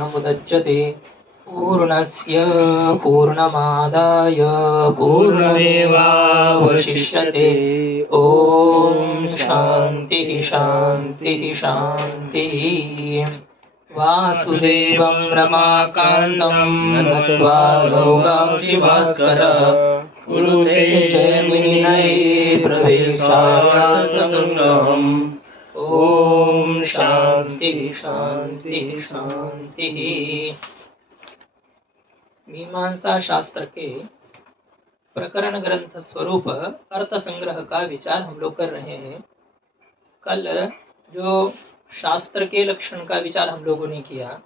पूर्णमुदच्यते पूर्णस्य पूर्णमादाय पूर्णमेवावशिष्यते। ओम शांति शांति शांति। वासुदेवं रमाकान्तं नत्वा लोकांसि भास्करः कुरुते जयमिनिनये प्रवेशार्थसंग्रहम्। ओम शांति शांति शांति। मीमांसा शास्त्र के प्रकरण ग्रंथ स्वरूप अर्थ संग्रह का विचार हम लोग कर रहे हैं। कल जो शास्त्र के लक्षण का विचार हम लोगों ने किया,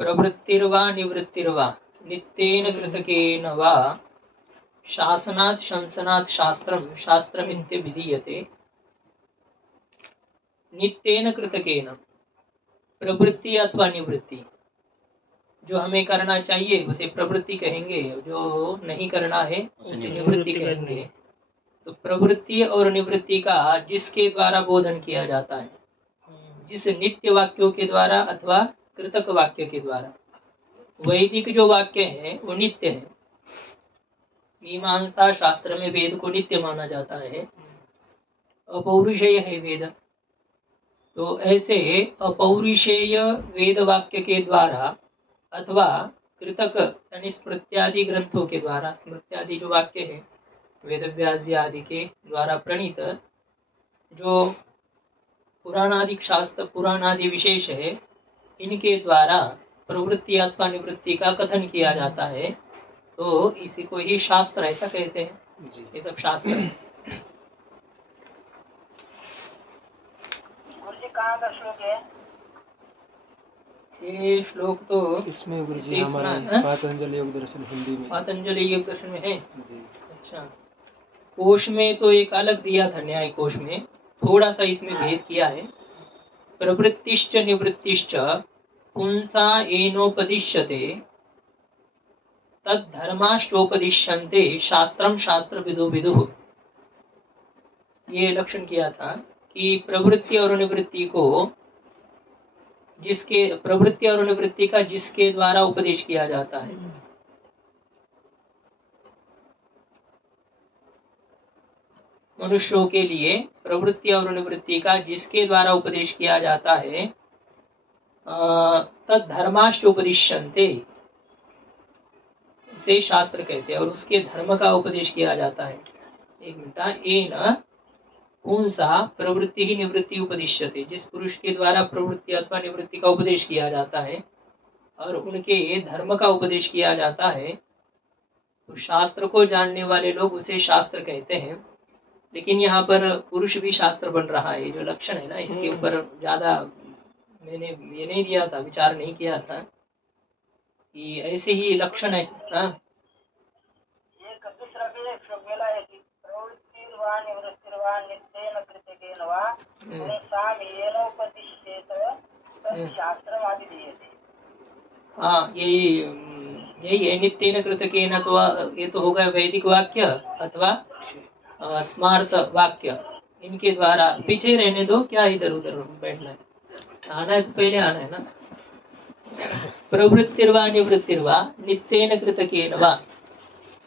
प्रवृत्तिर्वा निवृत्तिर्वा नित्येन कृतकेन वा शासनात् शंसनात् शास्त्रम शास्त्रमित्य विधीयते। नित्येन कृतकेन प्रवृत्ति अथवा निवृत्ति, जो हमें करना चाहिए उसे प्रवृत्ति कहेंगे, जो नहीं करना है उसे निवृत्ति कहेंगे। तो प्रवृत्ति और निवृत्ति का जिसके द्वारा बोधन किया जाता है, जिस नित्य वाक्यों के द्वारा अथवा कृतक वाक्य के द्वारा। वैदिक जो वाक्य है वो नित्य है। मीमांसा शास्त्र में वेद को नित्य माना जाता है। अपौरुषेय है वेद, तो ऐसे अपौरुषेय वेद वाक्य के द्वारा अथवा कृतक यानी स्मृत्यादि ग्रंथों के द्वारा, स्मृत्यादि जो वाक्य है वेद व्यास आदि के द्वारा प्रणीत जो पुराणादि शास्त्र पुराणादि विशेष है, इनके द्वारा प्रवृत्ति अथवा निवृत्ति का कथन किया जाता है। तो इसी को ही शास्त्र ऐसा कहते हैं। ये सब शास्त्र है। कहाँ का श्लोक है? ये श्लोक तो इसमें गुरुजी हमारे पातंजलि योग दर्शन हिंदी में, पातंजलि योग दर्शन में है जी। अच्छा, कोश में तो एक अलग दिया था, न्याय कोश में थोड़ा सा इसमें भेद किया है। प्रवृत्तिश्च निवृत्तिश्च पुंसा एनोपदिश्यते तद्धर्माष्टोपदिश्यन्ते शास्त्रम शास्त्र विदु विदुः। ये लक्षण किया था कि प्रवृत्ति और निवृत्ति को जिसके प्रवृत्ति और निवृत्ति का जिसके द्वारा उपदेश किया जाता है, मनुष्यों के लिए प्रवृत्ति और निवृत्ति का जिसके द्वारा उपदेश किया जाता है, तद धर्माष्ट उपदिश्यन्ते, उसे शास्त्र कहते हैं। और उसके धर्म का उपदेश किया जाता है। एक मिनट, एन पुंसा प्रवृत्ति ही निवृत्ति उपदिश्यते, जिस पुरुष के द्वारा प्रवृत्ति अथवा निवृत्ति का उपदेश किया जाता है और उनके धर्म का उपदेश किया जाता है, तो शास्त्र को जानने वाले लोग उसे शास्त्र कहते हैं। लेकिन यहाँ पर पुरुष भी शास्त्र बन रहा है। जो लक्षण है ना, इसके ऊपर ज्यादा मैंने ये नहीं दिया था, विचार नहीं किया था कि ऐसे ही लक्षण है। हाँ, यही है नित्येन कृतकेन। तो ये तो होगा वैदिक वाक्य अथवा स्मार्त वाक्य, इनके द्वारा। पीछे रहने दो, क्या इधर उधर बैठना है, आना है तो पहले आना है ना। प्रवृत्तिर्वा निवृत्तिर्वा नित्येन कृतकेन वा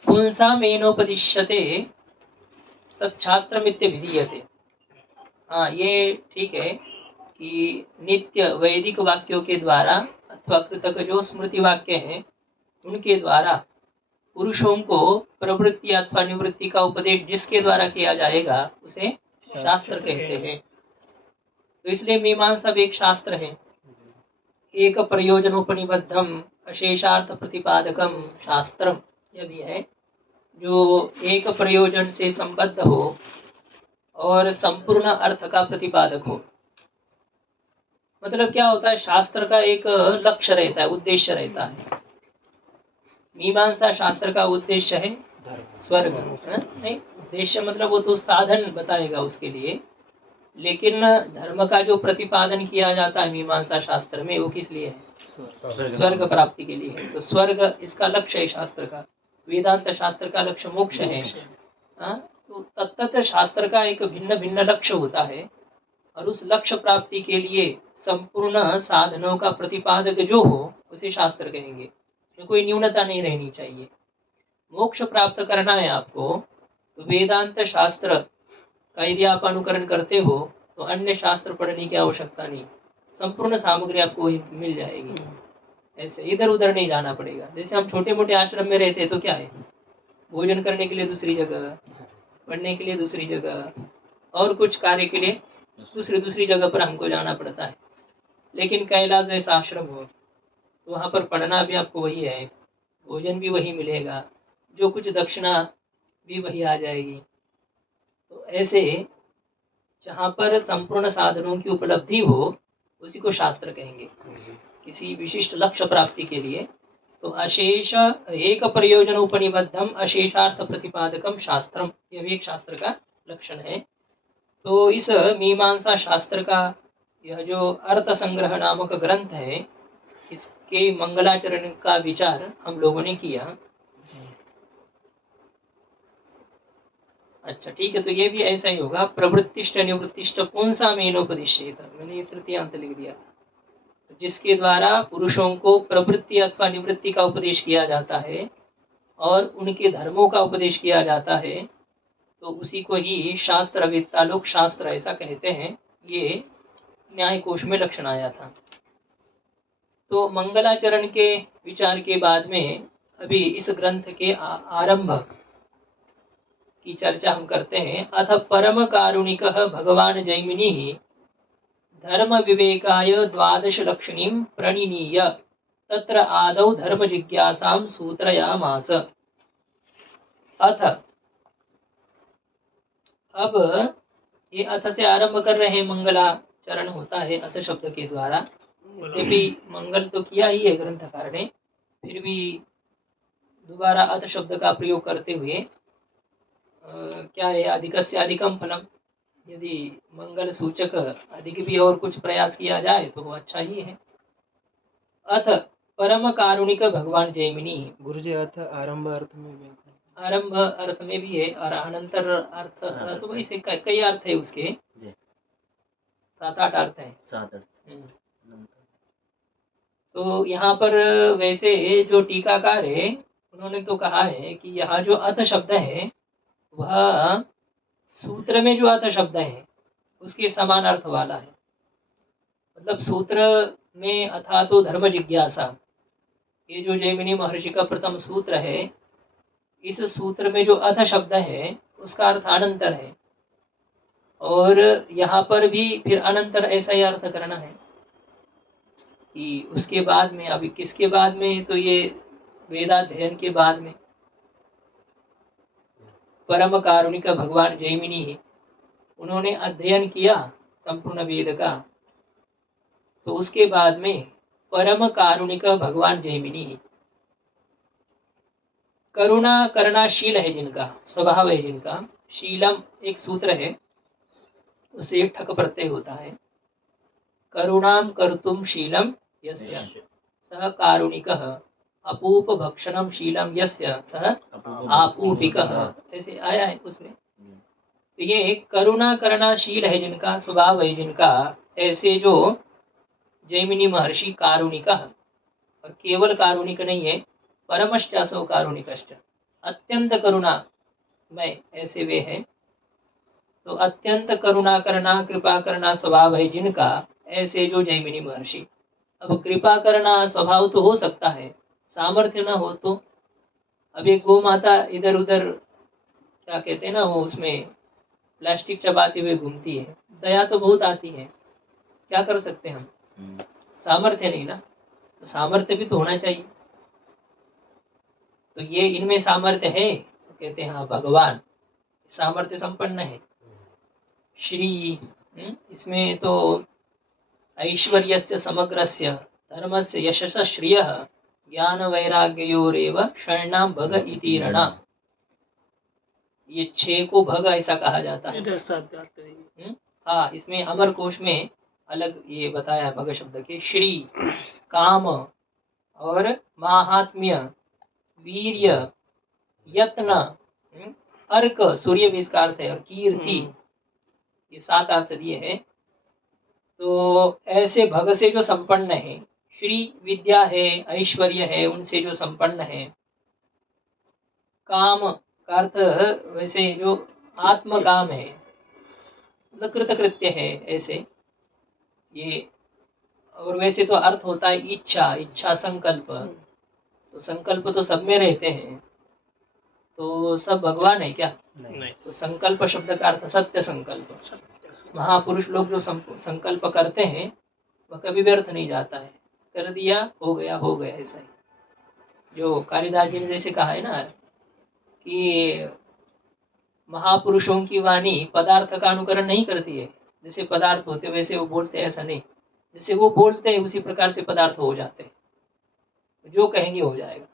पुंसामेनोपदिश्यते तच्छास्त्रमित्य विधीयते। हाँ, ये ठीक है कि नित्य वैदिक वाक्यों के द्वारा अथवा कृतक जो स्मृति वाक्य हैं उनके द्वारा पुरुषों को प्रवृत्ति अथवा निवृत्ति का उपदेश जिसके द्वारा किया जाएगा उसे शास्त्र कहते हैं। तो इसलिए मीमांसा भी एक शास्त्र है। एक प्रयोजनोपनिबद्धम अशेषार्थ प्रतिपादकम शास्त्रम, यह भी है जो एक प्रयोजन से संबद्ध हो और संपूर्ण अर्थ का प्रतिपादक हो। मतलब क्या होता है, शास्त्र का एक लक्ष्य रहता है, उद्देश्य रहता है। मीमांसा शास्त्र का उद्देश्य है स्वर्ग, नहीं उद्देश्य मतलब वो तो साधन बताएगा उसके लिए, लेकिन धर्म का जो प्रतिपादन किया जाता है मीमांसा शास्त्र में वो किस लिए है? स्वर्ग प्राप्ति के लिए है। तो स्वर्ग इसका लक्ष्य है शास्त्र का। वेदांत शास्त्र का लक्ष्य मोक्ष है। तो तत्त शास्त्र का एक भिन्न भिन्न लक्ष्य होता है और उस लक्ष्य प्राप्ति के लिए संपूर्ण साधनों का प्रतिपादक जो हो उसे शास्त्र कहेंगे। इसमें कोई न्यूनता नहीं रहनी चाहिए। मोक्ष प्राप्त करना है आपको तो वेदांत शास्त्र का यदि आप अनुकरण करते हो तो अन्य शास्त्र पढ़ने की आवश्यकता नहीं, संपूर्ण सामग्री आपको वही मिल जाएगी। ऐसे इधर उधर नहीं जाना पड़ेगा। जैसे हम छोटे मोटे आश्रम में रहते हैं तो क्या है, भोजन करने के लिए दूसरी जगह, पढ़ने के लिए दूसरी जगह, और कुछ कार्य के लिए दूसरी जगह पर हमको जाना पड़ता है। लेकिन कैलाश जैसा आश्रम हो तो वहाँ पर पढ़ना भी आपको वही है, भोजन भी वही मिलेगा, जो कुछ दक्षिणा भी वही आ जाएगी। तो ऐसे जहाँ पर संपूर्ण साधनों की उपलब्धि हो उसी को शास्त्र कहेंगे। किसी विशिष्ट लक्ष्य प्राप्ति के लिए तो अशेष एक प्रयोजन उपनिबद्धम अशेषार्थ प्रतिपादकम शास्त्रम, यह भी एक शास्त्र का लक्षण है। तो इस मीमांसा शास्त्र का यह जो अर्थ संग्रह नामक ग्रंथ है, इसके मंगलाचरण का विचार हम लोगों ने किया। अच्छा ठीक है, तो ये भी ऐसा ही होगा। प्रवृत्तिष्ठ निवृत्तिष्ठ पुंसा मेनोपदिश्येत, मैंने ये तृतीयांत लिख दिया। जिसके द्वारा पुरुषों को प्रवृत्ति अथवा निवृत्ति का उपदेश किया जाता है और उनके धर्मों का उपदेश किया जाता है, तो उसी को ही शास्त्रवेत्ता लोग शास्त्र ऐसा कहते हैं। ये न्याय कोश में लक्षण आया था। तो मंगलाचरण के विचार के बाद में अभी इस ग्रंथ के आरंभ की चर्चा हम करते हैं। अथ परम कारुणिकः भगवान जैमिनी धर्म विवेकाय द्वादश लक्षणीं प्रणिनीय तत्र आदौ धर्म जिज्ञासां सूत्रयामास। अथ, अब ये अथ से आरंभ कर रहे हैं, मंगलाचरण होता है अथ शब्द के द्वारा। यद्यपि मंगल तो किया ही है ग्रंथकार ने, फिर भी दोबारा अथ शब्द का प्रयोग करते हुए क्या है, अधिकस्य अधिकम फलम, यदि मंगल सूचक अधिक भी और कुछ प्रयास किया जाए तो वो अच्छा ही है। अथ परम कारुणिक भगवान जैमिनी। गुरुजी अर्थ आरंभ अर्थ में भी, आरंभ अर्थ में भी है और अनंतर अर्थ, तो वैसे कई अर्थ है उसके, 7-8 अर्थ है। 7 अर्थ। तो यहाँ पर वैसे जो टीकाकार है उन्होंने तो कहा है कि यहाँ जो अथ शब्द है वह सूत्र में जो अथ शब्द है उसके समान अर्थ वाला है। मतलब सूत्र में अथा तो धर्म जिज्ञासा, ये जो जैमिनी महर्षि का प्रथम सूत्र है, इस सूत्र में जो अथ शब्द है उसका अर्थ अनंतर है, और यहाँ पर भी फिर अनंतर ऐसा ही अर्थ करना है कि उसके बाद में, अभी किसके बाद में, तो ये वेदाध्ययन के बाद में परम कारुणिक भगवान जैमिनी उन्होंने अध्ययन किया संपूर्ण वेद का, तो उसके बाद में परम कारुणिक भगवान जैमिनी, करुणा करनाशील है जिनका, स्वभाव है जिनका, शीलम एक सूत्र है उसे ठक प्रत्यय होता है। करुणाम कर्तुम शीलम यस्य सह कारुणिकः, अपूप भक्षणम शीलम यस्य सह आपूपिकः, ऐसे आया है उसमें। तो ये करुणा करनाशील है जिनका, स्वभाव है जिनका, ऐसे जो जैमिनी महर्षि कारुणिक, और केवल कारुणिक नहीं है, परमश्चासो कारुणिकश्च, अत्यंत करुणा में ऐसे वे हैं। तो अत्यंत करुणा करना, कृपा करना स्वभाव है जिनका, ऐसे जो जैमिनी महर्षि। अब कृपा करना स्वभाव तो हो सकता है, सामर्थ्य न हो तो। अब एक गौ माता इधर उधर क्या कहते हैं ना, वो उसमें प्लास्टिक चबाते हुए घूमती है, दया तो बहुत आती है, क्या कर सकते हैं हम, सामर्थ्य नहीं ना, तो सामर्थ्य भी तो होना चाहिए। तो ये इनमें सामर्थ्य है, तो कहते हैं हाँ भगवान सामर्थ्य संपन्न है। श्री, इसमें तो ऐश्वर्यस्य समग्रस्य धर्मस्य यशस श्रियः ज्ञान वैराग्योरेव शरणां भग इति रणा, ये 6 को भग ऐसा कहा जाता है। हाँ, इसमें अमर कोश में अलग ये बताया भग शब्द के, श्री, काम और महात्म्य, वीर्य, यत्न, अर्क सूर्य भी इसका अर्थ है, और कीर्ति, ये 7 अर्थ दिए हैं। तो ऐसे भग से जो संपन्न है, श्री विद्या है, ऐश्वर्य है, उनसे जो संपन्न है, काम का अर्थ वैसे जो आत्म काम है, मतलब कृतकृत्य है ऐसे ये। और वैसे तो अर्थ होता है इच्छा, इच्छा संकल्प, तो संकल्प तो सब में रहते हैं, तो सब भगवान है क्या? नहीं। तो संकल्प शब्द का अर्थ सत्य संकल्प। महापुरुष लोग जो संकल्प करते हैं वह कभी व्यर्थ नहीं जाता है, कर दिया हो गया ऐसा ही। जो कालिदास जी ने जैसे कहा है ना कि महापुरुषों की वाणी पदार्थ का अनुकरण नहीं करती है, जैसे पदार्थ होते वैसे वो बोलते हैं, ऐसा नहीं। जैसे वो बोलते हैं उसी प्रकार से पदार्थ हो जाते हैं, जो कहेंगे हो जाएगा।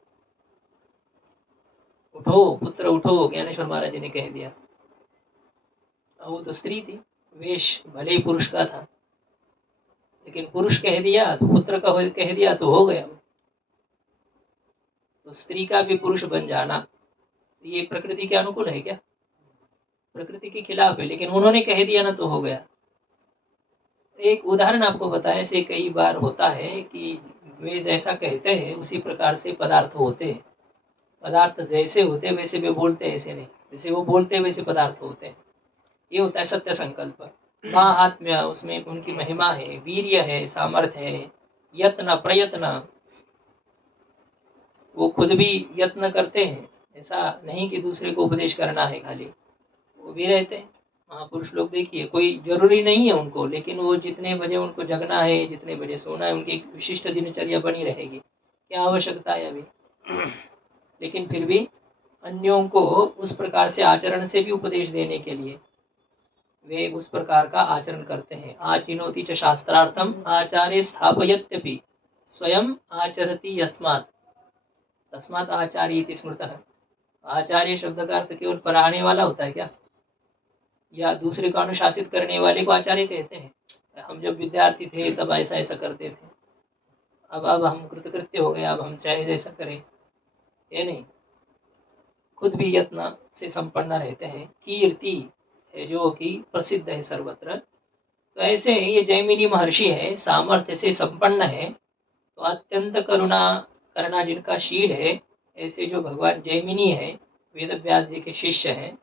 उठो पुत्र उठो, ज्ञानेश्वर महाराज जी ने कह दिया। वो तो स्त्री थी, वेश भले ही पुरुष का था, लेकिन पुरुष कह दिया तो पुत्र का कह दिया तो हो गया। तो स्त्री का भी पुरुष बन जाना ये प्रकृति के अनुकूल है क्या? प्रकृति के खिलाफ है, लेकिन उन्होंने कह दिया ना तो हो गया। एक उदाहरण आपको बताएं, ऐसे कई बार होता है कि वे जैसा कहते हैं उसी प्रकार से पदार्थ होते हैं। पदार्थ जैसे होते वैसे वे बोलते हैं, ऐसे नहीं, जैसे वो बोलते वैसे पदार्थ होते हैं। ये होता है सत्य संकल्प। महात्म्य, उसमें उनकी महिमा है, वीर्य है, सामर्थ्य है, यत्न प्रयत्न, वो खुद भी यत्न करते हैं, ऐसा नहीं कि दूसरे को उपदेश करना है खाली, वो भी रहते हैं। महापुरुष लोग देखिए, कोई जरूरी नहीं है उनको, लेकिन वो जितने बजे उनको जगना है, जितने बजे सोना है, उनकी एक विशिष्ट दिनचर्या बनी रहेगी। क्या आवश्यकता है अभी? लेकिन फिर भी अन्यों को उस प्रकार से आचरण से भी उपदेश देने के लिए वे उस प्रकार का आचरण करते हैं। आचिनोति च शास्त्रार्थम आचार्य स्थापयत्यपि स्वयं आचरति यस्मात् तस्मात् आचार्य इति स्मृतः। आचार्य शब्द का अर्थ केवल पढ़ाने वाला होता है क्या? या दूसरे को अनुशासित करने वाले को आचार्य कहते हैं? हम जब विद्यार्थी थे तब ऐसा ऐसा करते थे, अब हम कृतकृत्य हो गए, अब हम चाहे जैसा करें, ये नहीं। खुद भी यत्न से संपन्न रहते हैं। कीर्ति है जो कि प्रसिद्ध है सर्वत्र। तो ऐसे ये जैमिनी महर्षि है, सामर्थ्य से संपन्न है, तो अत्यंत करुणा करना जिनका शील है, ऐसे जो भगवान जैमिनी है, वेद व्यास जी के शिष्य हैं,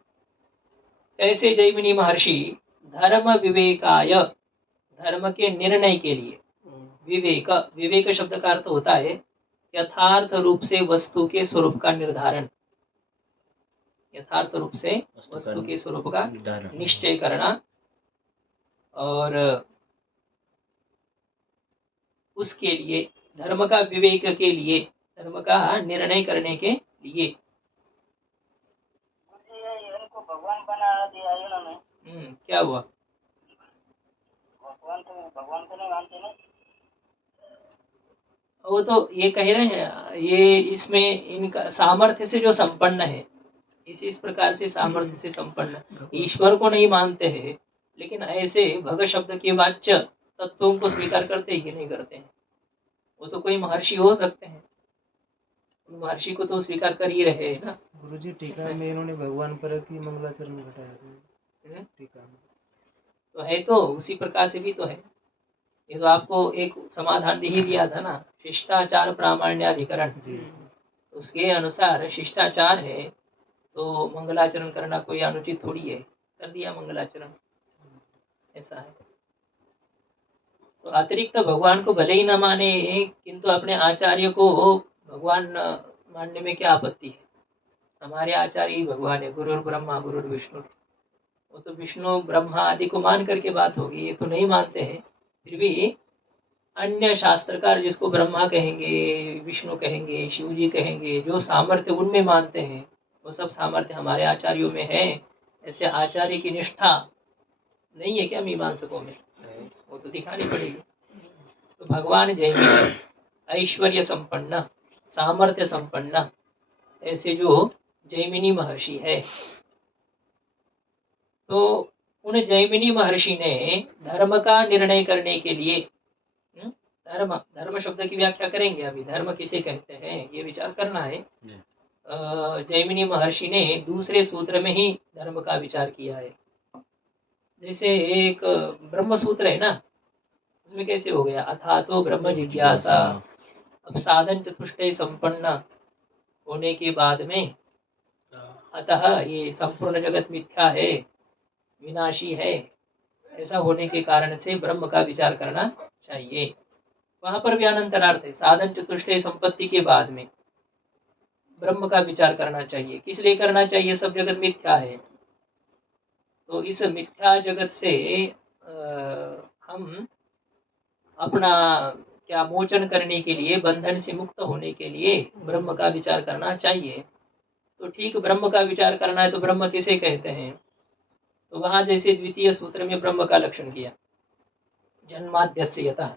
ऐसे जैमिनी महर्षि धर्म विवेकाय, धर्म के निर्णय के लिए, विवेक, विवेक शब्द का अर्थ होता है यथार्थ रूप से वस्तु के स्वरूप का निर्धारण, यथार्थ रूप से वस्तु के स्वरूप का निश्चय करना, और उसके लिए धर्म का विवेक के लिए, धर्म का निर्णय करने के लिए। भगवान बना दिया इन्होंने। क्या हुआ? भगवान को नहीं मानते ना। वो तो ये कह रहे हैं, ये इसमें इनका सामर्थ्य से जो संपन्न है, इस प्रकार से सामर्थ्य से संपन्न, ईश्वर को नहीं मानते हैं, लेकिन ऐसे भग शब्द के वाच्य तत्वों को स्वीकार करते हैं कि नहीं करते हैं? वो तो कोई महर्षि हो सकते हैं, महर्षि को तो स्वीकार कर ही रहे हैं ना। गुरुजी टीका में इन्होंने भगवान पर की मंगलाचरण घटाया टीका में, तो है तो उसी प्रकार से भी तो है। ये तो आपको एक समाधान दे ही दिया था ना, शिष्टाचार प्रामाण्याधिकरण, उसके अनुसार शिष्टाचार है तो मंगलाचरण करना कोई अनुचित थोड़ी है, कर दिया मंगलाचरण, ऐसा है। तो अतिरिक्त भगवान को भले ही न माने, किंतु अपने आचार्य को भगवान मानने में क्या आपत्ति है? हमारे आचार्य ही भगवान है, गुरुर ब्रह्मा गुरुर विष्णु, वो तो विष्णु ब्रह्मा आदि को मान करके बात होगी, ये तो नहीं मानते हैं। फिर भी अन्य शास्त्रकार जिसको ब्रह्मा कहेंगे, विष्णु कहेंगे, शिव जी कहेंगे, जो सामर्थ्य उनमें मानते हैं, वो सब सामर्थ्य हमारे आचार्यों में है। ऐसे आचार्य की निष्ठा नहीं है क्या मीमांसकों में? वो तो दिखानी पड़ेगी। तो भगवान जैमिनी, ऐश्वर्य संपन्न, सामर्थ्य संपन्न, ऐसे जो जैमिनी महर्षि है, तो उन जैमिनी महर्षि ने धर्म का निर्णय करने के लिए, धर्म, धर्म शब्द की व्याख्या करेंगे अभी, धर्म किसे कहते हैं ये विचार करना है। जैमिनी महर्षि ने दूसरे सूत्र में ही धर्म का विचार किया है। जैसे एक ब्रह्म सूत्र है ना, उसमें कैसे हो गया? अथा तो ब्रह्म जिज्ञासा। अब साधन चतुष्टय संपन्न होने के बाद में अतः ये संपूर्ण जगत मिथ्या है, विनाशी है, ऐसा होने के कारण से ब्रह्म का विचार करना चाहिए। वहां पर भी अनंतरार्थ है। साधन चतुष्टय संपत्ति के बाद में ब्रह्म का विचार करना चाहिए। किस लिए करना चाहिए? सब जगत मिथ्या है। तो इस मिथ्या जगत से हम अपना क्या मोचन करने के लिए, बंधन से मुक्त होने के लिए ब्रह्म का विचार करना चाहिए। तो ठीक, ब्रह्म का विचार करना है तो ब्रह्म किसे कहते हैं? तो वहां जैसे द्वितीय सूत्र में ब्रह्म का लक्षण किया, जन्माद्यस्य यतः,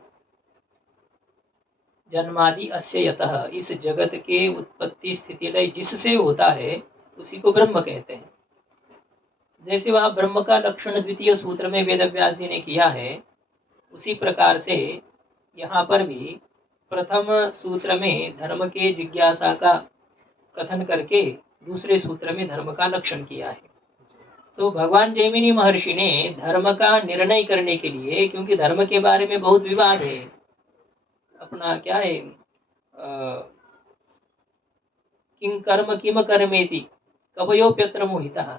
जन्मादि अस्य यतः, इस जगत के उत्पत्ति स्थिति लय जिससे होता है उसी को ब्रह्म कहते हैं। जैसे वहां ब्रह्म का लक्षण द्वितीय सूत्र में वेदव्यास जी ने किया है, उसी प्रकार से यहाँ पर भी प्रथम सूत्र में धर्म के जिज्ञासा का कथन करके दूसरे सूत्र में धर्म का लक्षण किया है। तो भगवान जैमिनी महर्षि ने धर्म का निर्णय करने के लिए, क्योंकि धर्म के बारे में बहुत विवाद है, अपना क्या है, किं कर्म किम कर्मेति कवयोप्यत्र मोहितः,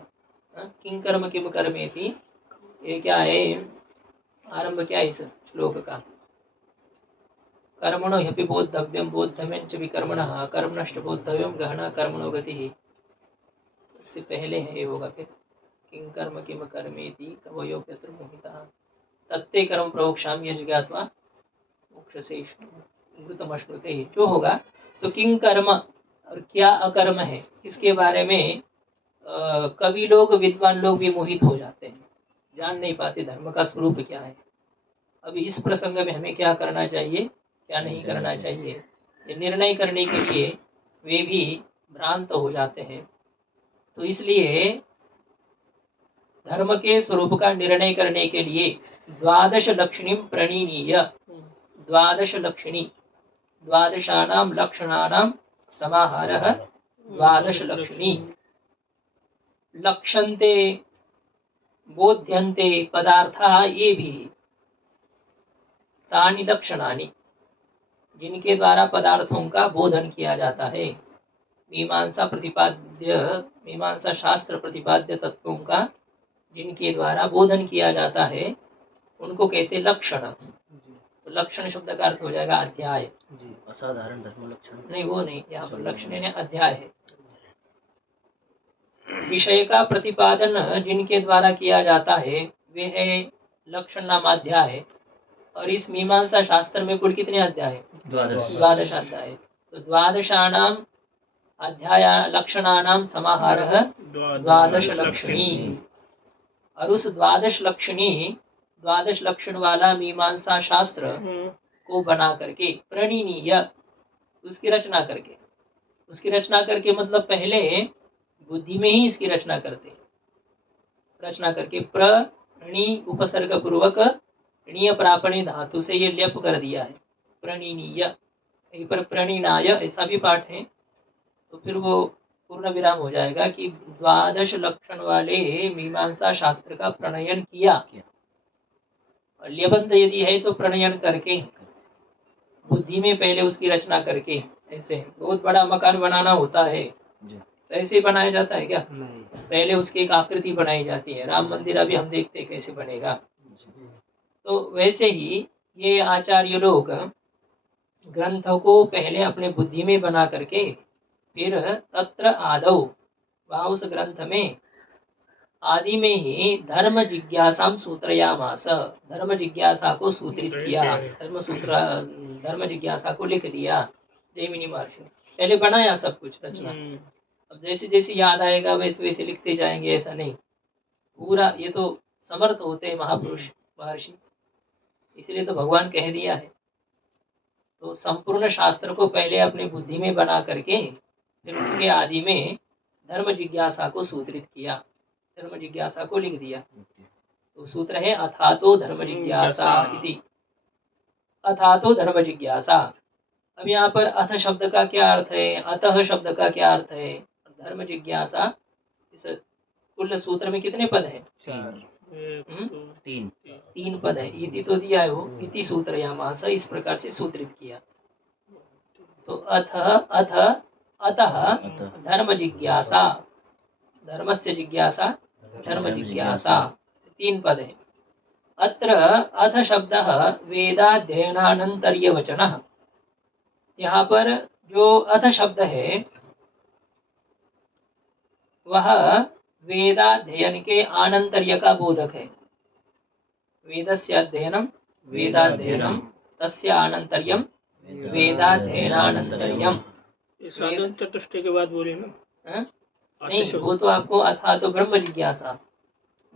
किं कर्म किम कर्मेति, ये क्या है, आरंभ क्या है इस श्लोक का? कर्मणो ह्यपि बोद्धव्यम बोद्धव्यं च विकर्मणः कर्मणश्च बोद्धव्यम गहना कर्मणो गतिः। इससे पहले है ये होगा फिर, किं कर्म किम कर्मेति कवयोप्यत्र मोहितः तत्ते कर्म प्रवक्ष्यामि यज्ञात्वा मोक्षसे मृतमश्नुते, जो होगा। तो किं कर्म और क्या अकर्म है, इसके बारे में कवि लोग, विद्वान लोग भी मोहित हो जाते हैं, जान नहीं पाते धर्म का स्वरूप क्या है। अभी इस प्रसंग में हमें क्या करना चाहिए, क्या नहीं करना चाहिए, ये निर्णय करने के लिए वे भी भ्रांत हो जाते हैं। तो इसलिए धर्म के स्वरूप का निर्णय करने के लिए द्वादश लक्षणी प्रणीनीय, द्वादश लक्षणी, द्वादशानाम लक्षणानाम समाहारः द्वादश लक्षणी, लक्षन्ते बोध्यन्ते पदार्थाः ये भी तानि लक्षणानि, जिनके द्वारा पदार्थों का बोधन किया जाता है। मीमांसा शास्त्र प्रतिपाद्य तत्वों का जिनके द्वारा बोधन किया जाता है उनको कहते लक्षण। तो लक्षण शब्द का अर्थ हो जाएगा अध्याय जी। असाधारण धर्म लक्षण नहीं, वो नहीं, यहाँ पर लक्षण यानी अध्याय है। विषय का प्रतिपादन जिनके द्वारा किया जाता है वे है लक्षण नाम अध्याय। और इस मीमांसा शास्त्र में कुल कितने अध्याय है? द्वादश अध्याय। तो द्वादशानाम अध्याय लक्षणानाम समाहारः द्वादश लक्षणी। और उस द्वादश लक्षण वाला मीमांसा शास्त्र को बना करके प्रणीनीय, उसकी रचना करके मतलब पहले बुद्धि में ही इसकी रचना करके प्रणि उपसर्ग पूर्वक णीय प्रापणी धातु से ये लेप कर दिया है, प्रणीनीय। यहीं पर प्रणीनाय ऐसा भी पाठ है, तो फिर वो पूर्ण विराम हो जाएगा कि द्वादश लक्षण वाले मीमांसा शास्त्र का प्रणयन किया। और ल्यबंध यदि है तो प्रणयन करके बुद्धि में पहले उसकी रचना करके, ऐसे बहुत बड़ा मकान बनाना होता है तो ऐसे ही बनाया जाता है क्या? नहीं। पहले उसकी एक आकृति बनाई जाती है। राम मंदिर अभी हम देखते हैं कैसे बनेगा। तो वैसे ही ये आचार्य लोग ग्रंथ को पहले अपने बुद्धि में बना करके फिर तत्र आदौ, वहाँ उस ग्रंथ में आदि में ही धर्म जिज्ञासाम सूत्रयामास, धर्म जिज्ञासा को सूत्रित किया, धर्म जिज्ञासा को लिख दिया जैमिनी महर्षि ने। पहले बनाया सब कुछ रचना, अब जैसे जैसे याद आएगा वैसे वैसे लिखते जाएंगे, ऐसा नहीं पूरा। ये तो समर्थ होते हैं महापुरुष महर्षि, इसलिए तो भगवान कह दिया है। तो संपूर्ण शास्त्र को पहले अपने बुद्धि में बना करके फिर उसके आदि में धर्म जिज्ञासा को सूत्रित किया, धर्म जिज्ञासा को लिख दिया। तो सूत्र है अथातो धर्म जिज्ञासा इति, अथातो धर्म जिज्ञासा। अब यहाँ पर अथ शब्द का क्या अर्थ है, अतः शब्द का क्या अर्थ है, धर्म जिज्ञासा, इस कुल सूत्र में कितने पद हैं? तीन तीन पद है, इति तो दिया है वो, इति सूत्रयामास, इस प्रकार से सूत्रित किया। तो अथ अथ अतः धर्म जिज्ञासा, धर्मस्य जिज्ञासा धर्म जिज्ञासा, तीन पद है। अत्र अथ शब्दः वेदाध्ययनानन्तर्य वचनः, यहाँ पर जो अथ शब्द है वह वेदाध्ययन के आनंतर्य का बोधक है। वेदस्य अध्ययनम वेदाध्ययनम तस्य आनंतर्यम वेदाध्ययनानंतर्यम। साधन चतुष्टय के बाद बोले ना। नहीं, वो तो आपको अथा तो ब्रह्म जिज्ञासा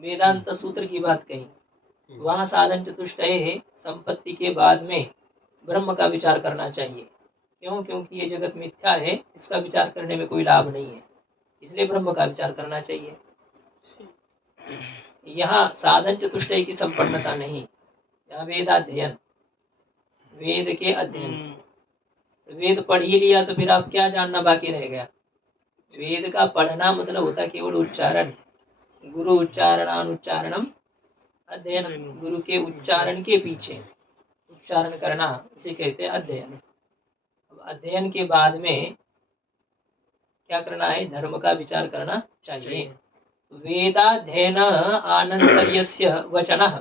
वेदांत सूत्र की बात कही, वहाँ साधन चतुष्टय है, संपत्ति के बाद में ब्रह्म का विचार करना चाहिए। क्यों? क्योंकि ये जगत मिथ्या है, इसका विचार करने में कोई लाभ नहीं है, इसलिए ब्रह्म का विचार करना चाहिए। यहाँ साधन चतुष्टय की संपन्नता नहीं, यहाँ वेदाध्ययन, वेद के अध्ययन। वेद पढ़ ही लिया तो फिर आप क्या जानना बाकी रह गया? वेद का पढ़ना मतलब होता है केवल उच्चारण, गुरु उच्चारणानुच्चारणम अध्ययन, गुरु के उच्चारण के पीछे उच्चारण करना, इसे कहते हैं अध्ययन। अध्ययन के बाद में क्या करना है? धर्म का विचार करना चाहिए। वेदाध्ययन आनंतर्यस्य वचनः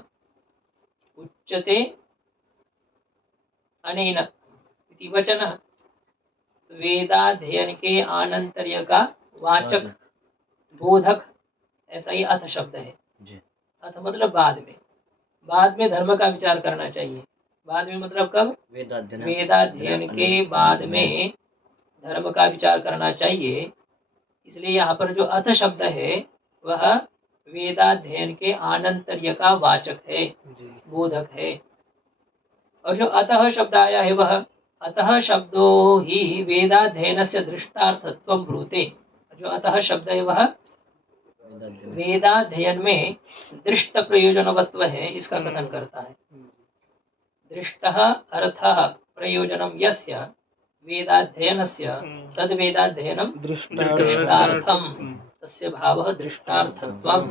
उच्यते अनेन इति वचनः, वेदाध्ययन के आनंतर्य का वाचक बोधक, ऐसा ही अथ शब्द है। अथ मतलब बाद में धर्म का विचार करना चाहिए। बाद में मतलब कब? वेदाध्ययन के बाद में धर्म का विचार करना चाहिए। इसलिए यहाँ पर जो अथ शब्द है वह वेदाध्ययन के आनंतर्य का वाचक है, बोधक है। और जो अतः शब्द आया है वह अतः शब्दो ही वेदाध्ययनस्य दृष्टार्थत्वं ब्रूते, जो अतः शब्द है वह वेदाध्ययन में दृष्ट प्रयोजनवत्व है, इसका कथन करता है। दृष्टः अर्थः प्रयोजनम यस्य वेदाध्ययनस्य तद वेदाध्ययनम दृष्टार्थम तस्य भावः दृष्टार्थत्वम।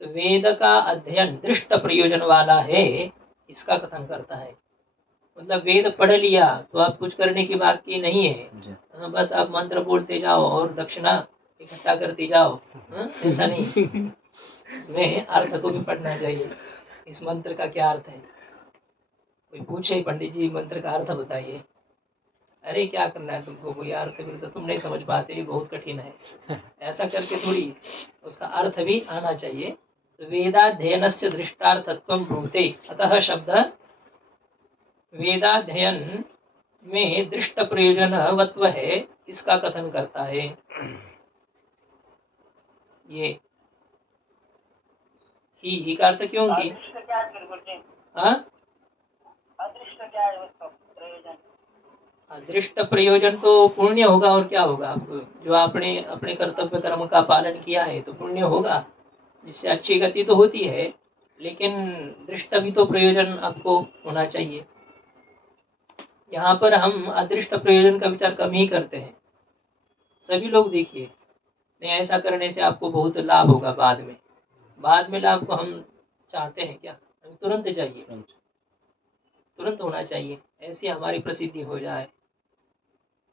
तो वेद का अध्ययन दृष्ट प्रयोजन वाला है, इसका कथन करता है। मतलब वेद पढ़ लिया तो आप कुछ करने की बाकी नहीं है, बस आप मंत्र बोलते जाओ और दक्षिणा इकट्ठा करते जाओ, ऐसा नहीं। में अर्थ को भी पढ़ना चाहिए, इस मंत्र का क्या अर्थ है। कोई पूछे पंडित जी मंत्र का अर्थ बताइए, अरे क्या करना है तुमको, कोई अर्थ फिर तो तुम नहीं समझ पाते, बहुत कठिन है, ऐसा करके थोड़ी, उसका अर्थ भी आना चाहिए। तो वेदाध्ययनस्य दृष्टार्थत्वं ब्रूते, अतः शब्द वेदाध्ययन में दृष्ट प्रयोजनवत्व है, इसका कथन करता है। ये ही का अर्थ क्यों की? अदृष्ट क्या है फिर बोलते हैं? हाँ, अदृष्ट क्या है उसका प्रयोजन? अदृष्ट प्रयोजन तो पुण्य होगा, और क्या होगा? आपको जो आपने अपने कर्तव्य कर्म का पालन किया है तो पुण्य होगा, जिससे अच्छी गति तो होती है, लेकिन दृष्ट भी तो प्रयोजन आपको होना चाहिए। यहाँ पर हम अदृष्ट प्रयोजन का विचार कम ही करते हैं। सभी लोग देखिए, नहीं ऐसा करने से आपको बहुत लाभ होगा बाद में लाभ को हम चाहते हैं क्या? हमें तुरंत चाहिए, तुरंत होना चाहिए, ऐसी हमारी प्रसिद्धि हो जाए,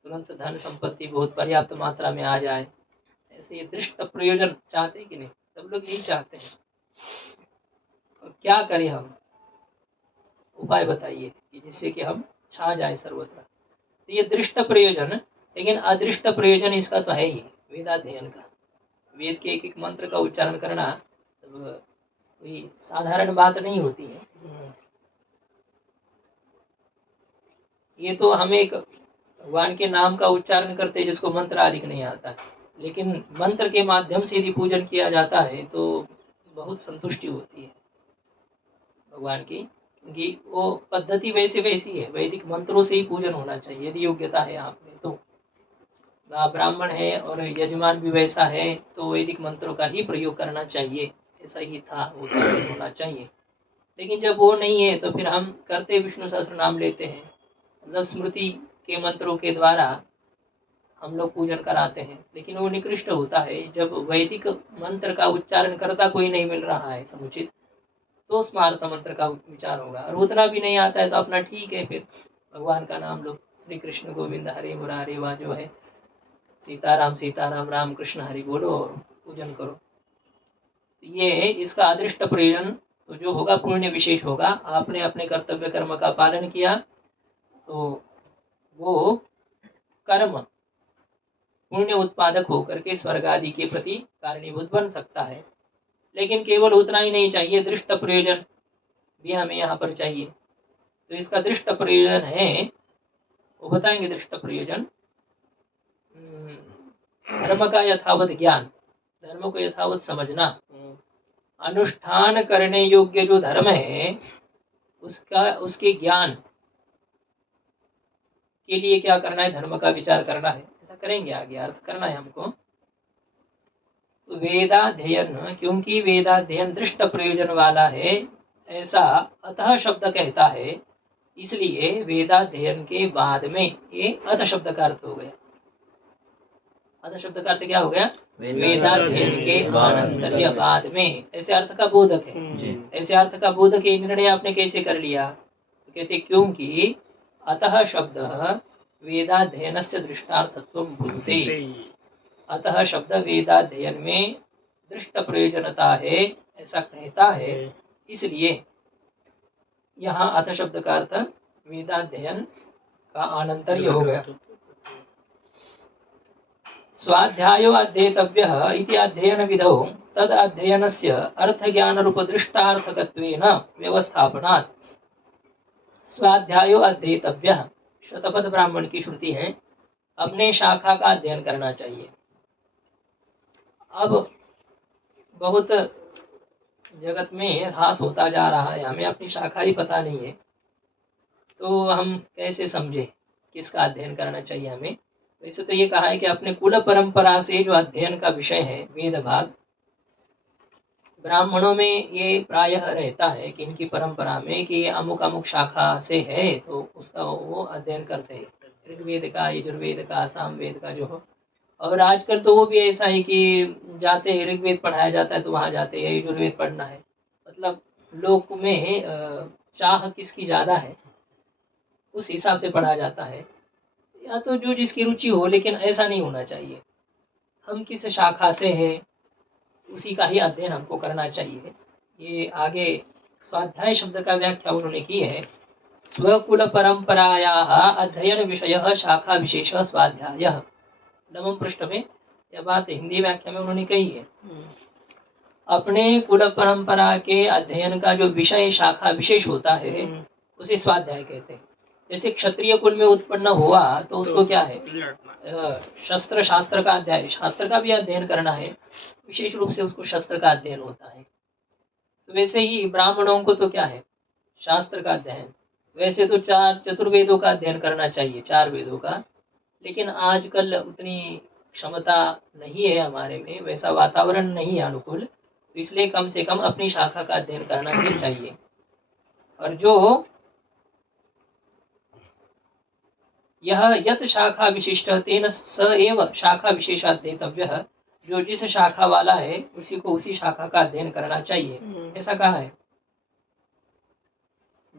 तुरंत धन संपत्ति बहुत पर्याप्त मात्रा में आ जाए, ऐसे ये दृष्ट प्रयोजन चाहते हैं कि नहीं? सब लोग यही चाहते हैं। और क्या करें हम? उपाय बताइए कि जिससे कि हम छा जाए सर्वत्र। तो ये दृष्ट प्रयोजन, लेकिन अदृष्ट प्रयोजन इसका तो है ही वेदाध्ययन का। वेद के एक एक मंत्र का उच्चारण करना कोई साधारण बात नहीं होती है। ये तो हम एक भगवान के नाम का उच्चारण करते जिसको मंत्र आदि नहीं आता, लेकिन मंत्र के माध्यम से यदि पूजन किया जाता है तो बहुत संतुष्टि होती है भगवान की, क्योंकि वो पद्धति वैसी है, वैदिक मंत्रों से ही पूजन होना चाहिए यदि योग्यता है आप में। तो ब्राह्मण है और यजमान भी वैसा है तो वैदिक मंत्रों का ही प्रयोग करना चाहिए, ऐसा ही था, होना चाहिए। लेकिन जब वो नहीं है तो फिर हम करते विष्णु सहस्त्र नाम लेते हैं, मतलब स्मृति के मंत्रों के द्वारा हम लोग पूजन कराते हैं, लेकिन वो निकृष्ट होता है जब वैदिक मंत्र का उच्चारण करता कोई नहीं मिल रहा है समुचित, तो स्मार्त मंत्र का विचार होगा। और उतना भी नहीं आता है तो अपना ठीक है, फिर भगवान का नाम लो, श्री कृष्ण गोविंद हरे मुरारे, वा जो है सीताराम राम कृष्ण हरि बोलो और पूजन करो। ये इसका अदृष्ट प्रयोजन तो जो होगा पुण्य विशेष होगा। आपने अपने कर्तव्य कर्म का पालन किया तो वो कर्म पुण्य उत्पादक होकर के स्वर्ग आदि के प्रति कारणीभूत बन सकता है। लेकिन केवल उतना ही नहीं चाहिए, दृष्ट प्रयोजन भी हमें यहाँ पर चाहिए। तो इसका दृष्ट प्रयोजन है, वो बताएंगे दृष्ट प्रयोजन। धर्म का यथावत ज्ञान, धर्म को यथावत समझना, अनुष्ठान करने योग्य जो धर्म है उसके ज्ञान के लिए क्या करना है, धर्म का विचार करना है। ऐसा करेंगे, आगे अर्थ करना है हमको। तो वेदाध्ययन, क्योंकि वेदाध्ययन दृष्ट प्रयोजन वाला है ऐसा अतः शब्द कहता है, इसलिए वेदाध्ययन के बाद में ये अतः शब्द का अर्थ हो गया। अतः शब्द का अर्थ क्या हो गया, वेदाध्ययन के अनंतर बाद में, ऐसे अर्थ का बोधक है। ऐसे अर्थ का बोधक है, निर्णय आपने कैसे कर लिया, तो कहते क्योंकि अतः शब्द वेदाध्ययन से दृष्टार्थत्व भूते। अतः शब्द वेदाध्ययन में दृष्ट प्रयोजनता है ऐसा कहता है, इसलिए यहाँ अतः शब्द का अर्थ वेदाध्ययन का अनंतर्य हो गया। स्वाध्यायो अध्येतव्यः इति अध्ययन विधौ तद अध्ययनस्य अर्थ ज्ञान रूप दृष्टार्थकत्वेन व्यवस्थापनात् स्वाध्यायो अध्येतव्यः, शतपथ ब्राह्मण की श्रुति है, अपने शाखा का अध्ययन करना चाहिए। अब बहुत जगत में ह्रास होता जा रहा है, हमें अपनी शाखा ही पता नहीं है, तो हम कैसे समझे किसका अध्ययन करना चाहिए हमें। वैसे तो ये कहा है कि अपने कुल परंपरा से जो अध्ययन का विषय है वेद भाग, ब्राह्मणों में ये प्रायः रहता है कि इनकी परंपरा में कि ये अमुक अमुक शाखा से है तो उसका वो अध्ययन करते हैं, ऋग्वेद का, यजुर्वेद का, सामवेद का जो हो। और आजकल तो वो भी ऐसा है कि जाते हैं, ऋग्वेद पढ़ाया जाता है तो वहाँ जाते हैं यजुर्वेद पढ़ना है। मतलब लोक में चाह किसकी ज़्यादा है उस हिसाब से पढ़ा जाता है, या तो जो जिसकी रुचि हो, लेकिन ऐसा नहीं होना चाहिए। हम किस शाखा से हैं उसी का ही अध्ययन हमको करना चाहिए। ये आगे स्वाध्याय शब्द का व्याख्या उन्होंने की है, स्वकुल परंपरायाः अध्ययन विषय शाखा विशेष स्वाध्याय। नवम पृष्ठ में यह बात हिंदी व्याख्या में उन्होंने कही है। अपने कुल परंपरा के अध्ययन का जो विषय शाखा विशेष होता है उसे स्वाध्याय कहते हैं। जैसे क्षत्रिय कुल में उत्पन्न हुआ तो उसको क्या है, शस्त्र शास्त्र का अध्ययन, शास्त्र का भी अध्ययन करना है, विशेष रूप से उसको शस्त्र का अध्ययन होता है। तो वैसे ही ब्राह्मणों को तो क्या है, शास्त्र का अध्ययन। वैसे तो चतुर्वेदों का अध्ययन करना चाहिए, 4 वेदों का, लेकिन आजकल उतनी क्षमता नहीं है हमारे में, वैसा वातावरण नहीं है अनुकूल, तो इसलिए कम से कम अपनी शाखा का अध्ययन करना ही चाहिए। और जो यह यत शाखा विशिष्ट तेन स एव शाखा विशेषाध्येतव्यः, जो जिस शाखा वाला है उसी को उसी शाखा का अध्ययन करना चाहिए, ऐसा कहा है।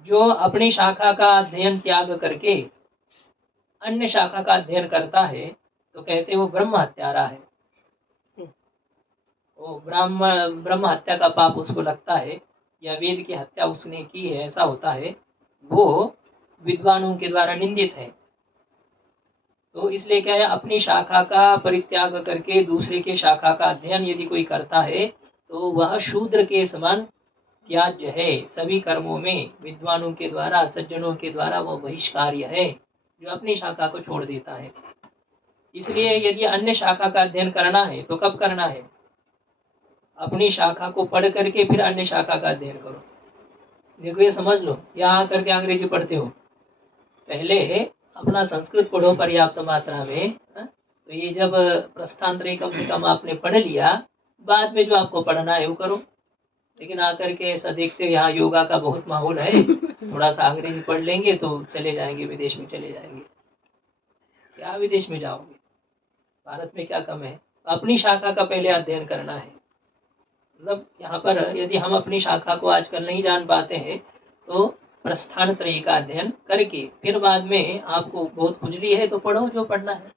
जो अपनी शाखा का अध्ययन त्याग करके अन्य शाखा का अध्ययन करता है तो कहते वो ब्रह्म हत्यारा है, वो ब्रह्म हत्या का पाप उसको लगता है, या वेद की हत्या उसने की है ऐसा होता है, वो विद्वानों के द्वारा निंदित है। तो इसलिए क्या है, अपनी शाखा का परित्याग करके दूसरे के शाखा का अध्ययन यदि कोई करता है तो वह शूद्र के समान त्याज्य है। सभी कर्मों में विद्वानों के द्वारा, सज्जनों के द्वारा वह बहिष्कार्य है जो अपनी शाखा को छोड़ देता है। इसलिए यदि अन्य शाखा का अध्ययन करना है तो कब करना है, अपनी शाखा को पढ़ करके फिर अन्य शाखा का अध्ययन करो। देखो ये समझ लो, यहाँ करके अंग्रेजी पढ़ते हो, पहले अपना संस्कृत पढ़ो पर्याप्त मात्रा में, तो ये जब प्रस्थांतरी कम से कम आपने पढ़ लिया, बाद में जो आपको पढ़ना है वो करो। लेकिन आकर के ऐसा देखते हो यहाँ योगा का बहुत माहौल है, थोड़ा सा अंग्रेजी पढ़ लेंगे तो चले जाएंगे विदेश में, चले जाएंगे। क्या विदेश में जाओगे, भारत में क्या कम है, अपनी शाखा का पहले अध्ययन करना है। मतलब यहाँ पर यदि हम अपनी शाखा को आजकल नहीं जान पाते हैं तो प्रस्थान त्रयी का अध्ययन करके फिर बाद में आपको बहुत खुजली है तो पढ़ो जो पढ़ना है,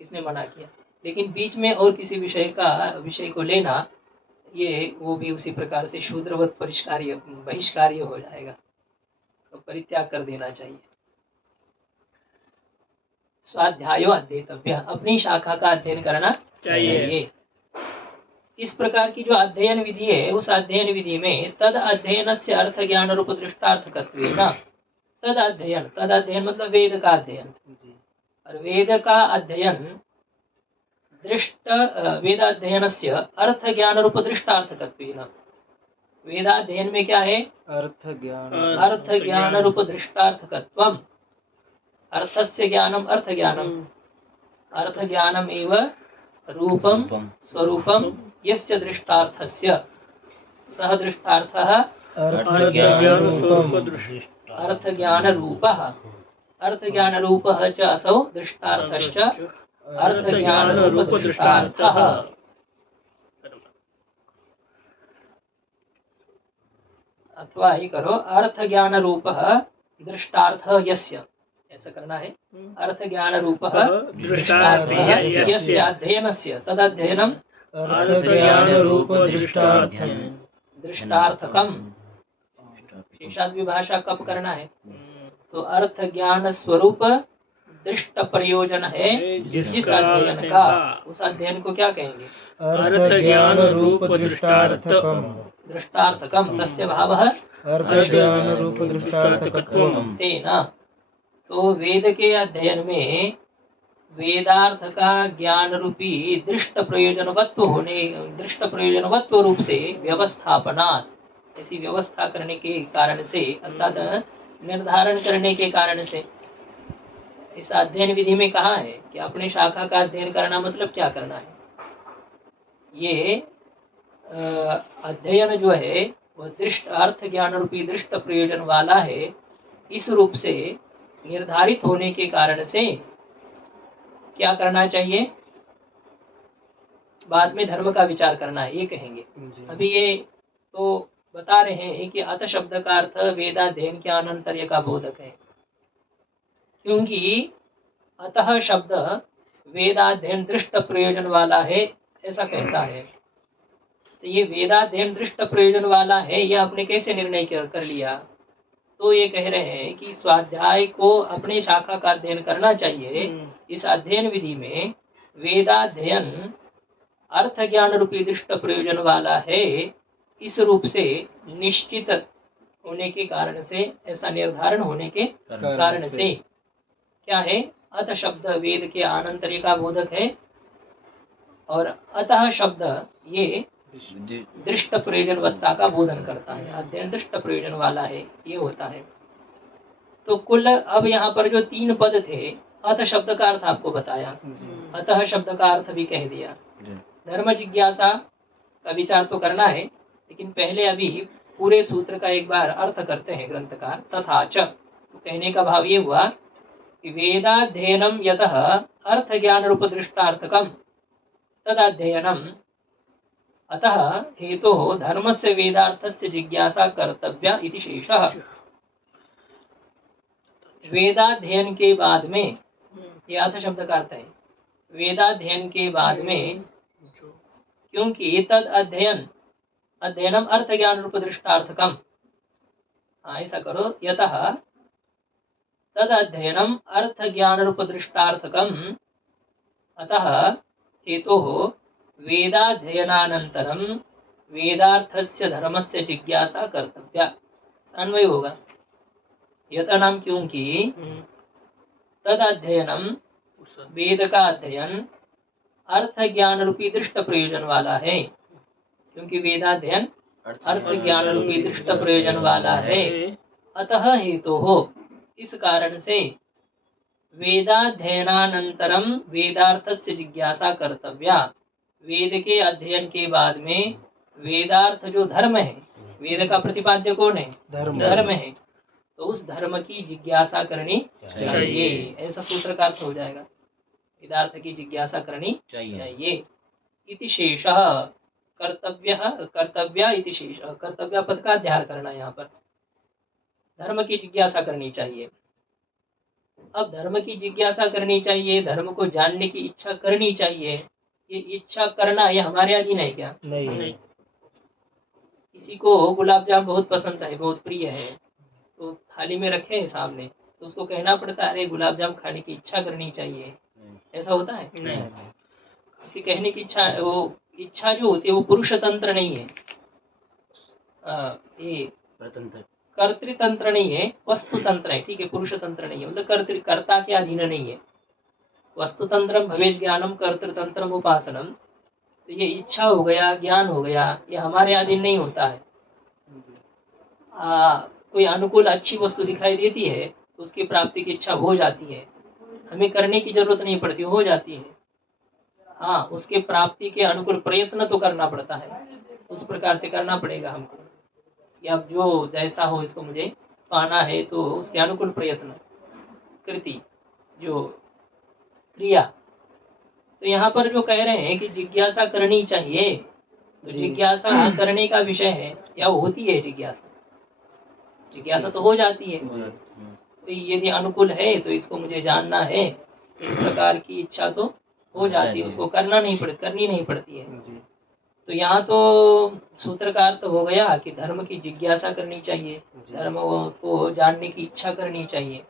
किसने मना किया। लेकिन बीच में और किसी विषय को लेना, ये वो भी उसी प्रकार से शूद्रवत बहिष्कार्य हो जाएगा, तो परित्याग कर देना चाहिए। स्वाध्यायो अध्येतव्य, अपनी शाखा का अध्ययन करना चाहिए। इस प्रकार की जो अध्ययन विधि है, उस अध्ययन विधि में तद अध्ययन से अर्थ ज्ञान रूप दृष्टार्थकत्वेन, तद अध्ययन मतलब वेद का अध्ययन, और वेद का अध्ययन वेदाध्ययन से अर्थ ज्ञान रूप दृष्टार्थकत्वेन, वेदाध्ययन में क्या है, अर्थ ज्ञान रूप दृष्टार्थकत्वम, अर्थस्य ज्ञानम अर्थ ज्ञानम, अर्थ ज्ञानम एव रूपम स्वरूपम यस्य दृष्टार्थस्य सह दृष्टार्थः अर्थ ज्ञान रूपः च असौ दृष्टार्थश्च अर्थ ज्ञान रूप दृष्टार्थः। अथवा ही करो, अर्थ ज्ञान रूपः दृष्टार्थ यस्य, ऐसा करना है। अर्थ ज्ञान रूपः दृष्टार्थः यस्य अध्ययनस्य तदध्ययनम् दृष्टार्थकम्। शेषाद् विभाषा कब करना है, तो अर्थ ज्ञान स्वरूप दृष्ट प्रयोजन है जिस अध्ययन का, उस अध्ययन को क्या कहेंगे, अर्थ ज्ञान रूप दृष्टार्थकम तस्य भावः अर्थ ज्ञान रूप दृष्टार्थकत्वम् तेन। तो वेद के अध्ययन में वेदार्थ का ज्ञान रूपी दृष्ट प्रयोजनवत्व रूप से व्यवस्थापनात्, ऐसी व्यवस्था करने के कारण से, अर्थात निर्धारण करने के कारण से, इस अध्ययन विधि में कहा है कि अपने शाखा का अध्ययन करना मतलब क्या करना है। ये अध्ययन जो है वह दृष्ट अर्थ ज्ञान रूपी दृष्ट प्रयोजन वाला है, इस रूप से निर्धारित होने के कारण से क्या करना चाहिए, बाद में धर्म का विचार करना है, ये कहेंगे। अभी ये तो बता रहे हैं कि अत शब्द का अर्थ वेदाध्ययन के अनंतर्य का बोधक है, क्योंकि अतः शब्द वेदाध्ययन दृष्ट प्रयोजन वाला है, ऐसा कहता है। तो ये वेदाध्ययन दृष्ट प्रयोजन वाला है, ये आपने कैसे निर्णय कर लिया, तो ये कह रहे हैं कि स्वाध्याय को अपने शाखा का अध्ययन करना चाहिए। इस अध्ययन विधि में वेदाध्ययन अर्थ ज्ञान रूपी दृष्ट प्रयोजन वाला है, इस रूप से निश्चित होने के कारण से, ऐसा निर्धारण होने के कारण से क्या है, अत शब्द वेद के आनंतर्य का बोधक है, और अतः शब्द ये दृष्ट प्रयोजनवत्ता का बोधन करता है, अध्ययन दृष्ट प्रयोजन वाला है, ये होता है। तो कुल अब यहाँ पर जो 3 पद थे, अत शब्द का अर्थ आपको बताया, अतः शब्द का अर्थ भी कह दिया। धर्म जिज्ञासा का विचार तो करना है, लेकिन पहले अभी पूरे सूत्र का एक बार अर्थ करते हैं ग्रंथकार। तथा च, तो कहने का भाव ये हुआ कि वेदाध्ययनम यतः अर्थ ज्ञान रूप दृष्टार्थकम तदध्ययनम अतः हेतु धर्म से वेदार्थस्य जिज्ञासा कर्तव्या इति शेषः। वेदाध्ययन के बाद में, ये अर्थ शब्द का अर्थ है, वेदाध्ययन के बाद में, क्योंकि तद अध्ययनम अर्थ ज्ञान रूप दृष्टार्थकम, ऐसा करो, यतः तद अध्ययनम अर्थ ज्ञान रूप दृष्टार्थकम अतः हेतु वेदाध्ययनानंतरम वेदार्थस्य धर्मस्य जिज्ञासा कर्तव्या, अन्वय होगा। यथा नाम क्योंकि तद अध्ययनम वेद का अध्ययन अर्थ ज्ञान रूपी दृष्ट प्रयोजन वाला है, क्योंकि वेदाध्ययन अर्थ ज्ञान रूपी दृष्ट प्रयोजन वाला है। अतः हेतु हो, इस कारण से वेदाध्ययनानंतरम वेदार्थस्य जिज्ञासा कर्तव्या, वेद के अध्ययन के बाद में वेदार्थ जो धर्म है, वेद का प्रतिपाद्य कौन है, धर्म है, तो उस धर्म की जिज्ञासा करनी चाहिए, ऐसा सूत्र का अर्थ हो जाएगा। वेदार्थ की जिज्ञासा करनी चाहिए। चाहिए। इति शेषः कर्तव्या इति शेषः, कर्तव्य पद का अध्ययन करना, यहाँ पर धर्म की जिज्ञासा करनी चाहिए। अब धर्म की जिज्ञासा करनी चाहिए, धर्म को जानने की इच्छा करनी चाहिए। ये इच्छा करना ये हमारे अधीन है क्या? नहीं नहीं। किसी को गुलाब जामुन बहुत पसंद है, बहुत प्रिय है, तो थाली में रखे हैं सामने, तो उसको कहना पड़ता है अरे गुलाब जामुन खाने की इच्छा करनी चाहिए, ऐसा होता है? नहीं। किसी कहने की इच्छा, वो इच्छा जो होती है वो पुरुष तंत्र नहीं है, ये स्वतंत्र कर्तृतंत्र नहीं है, वस्तु तंत्र है। ठीक है, पुरुष तंत्र नहीं है, मतलब कर्ता के अधीन नहीं है। वस्तुतंत्रम भवेद ज्ञानम कर्तृतंत्रम उपासनम, तो ये इच्छा हो गया, ज्ञान हो गया, ये हमारे अधीन नहीं होता है। कोई अनुकूल अच्छी वस्तु दिखाई देती है तो उसकी प्राप्ति की इच्छा हो जाती है, हमें करने की जरूरत नहीं पड़ती, हो जाती है। हाँ, उसके प्राप्ति के अनुकूल प्रयत्न तो करना पड़ता है, उस प्रकार से करना पड़ेगा हमको कि अब जो जैसा हो इसको मुझे पाना है, तो उसके अनुकूल प्रयत्न, कृति, जो क्रिया। तो यहाँ पर जो कह रहे हैं कि जिज्ञासा करनी चाहिए, तो जिज्ञासा करने का विषय है या होती है जिज्ञासा? जिज्ञासा तो हो जाती है, तो यदि अनुकूल है तो इसको मुझे जानना है, इस प्रकार की इच्छा तो हो जाती है, उसको करनी नहीं पड़ती है। तो यहाँ तो सूत्र का अर्थ हो गया कि धर्म की जिज्ञासा करनी चाहिए, धर्म को जानने की इच्छा करनी चाहिए।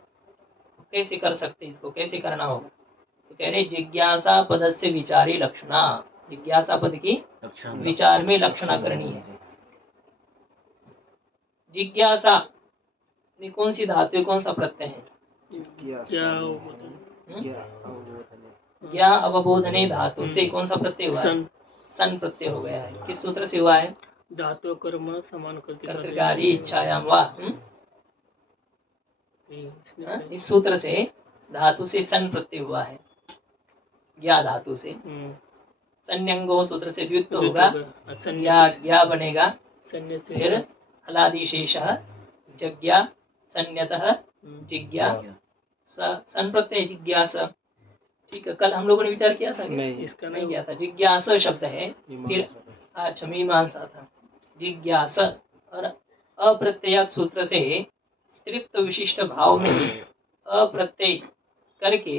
कैसे कर सकते, इसको कैसे करना होगा? तो कह रहे जिज्ञासा पद से विचारी लक्षणा, जिज्ञासा पद की विचार में लक्षणा करनी है। जिज्ञासा में कौन सी धातु है, कौन सा प्रत्यय है? ज्ञा अवबोधने धातु से कौन सा प्रत्यय हुआ है? सन प्रत्यय हो गया है। किस सूत्र से हुआ है? धातु कर्म समान कर्तृकारी इच्छायाम वा, इस सूत्र से धातु से सन प्रत्यय हुआ है, ज्ञा धातु से। संयंगो सूत्र से द्वित्व होगा, ज्ञा बनेगा, फिर हलादिशेष जज्ञा संयतः जिज्ञा सन प्रत्यय जिज्ञासा। ठीक है, कल हम लोगों ने विचार किया था? इसका नहीं किया था। जिज्ञासा शब्द है, फिर अच्छा मीमांसा था जिज्ञास, और अप्रत्ययात सूत्र से स्त्रीत्व विशिष्ट भाव में अप्रत्यय करके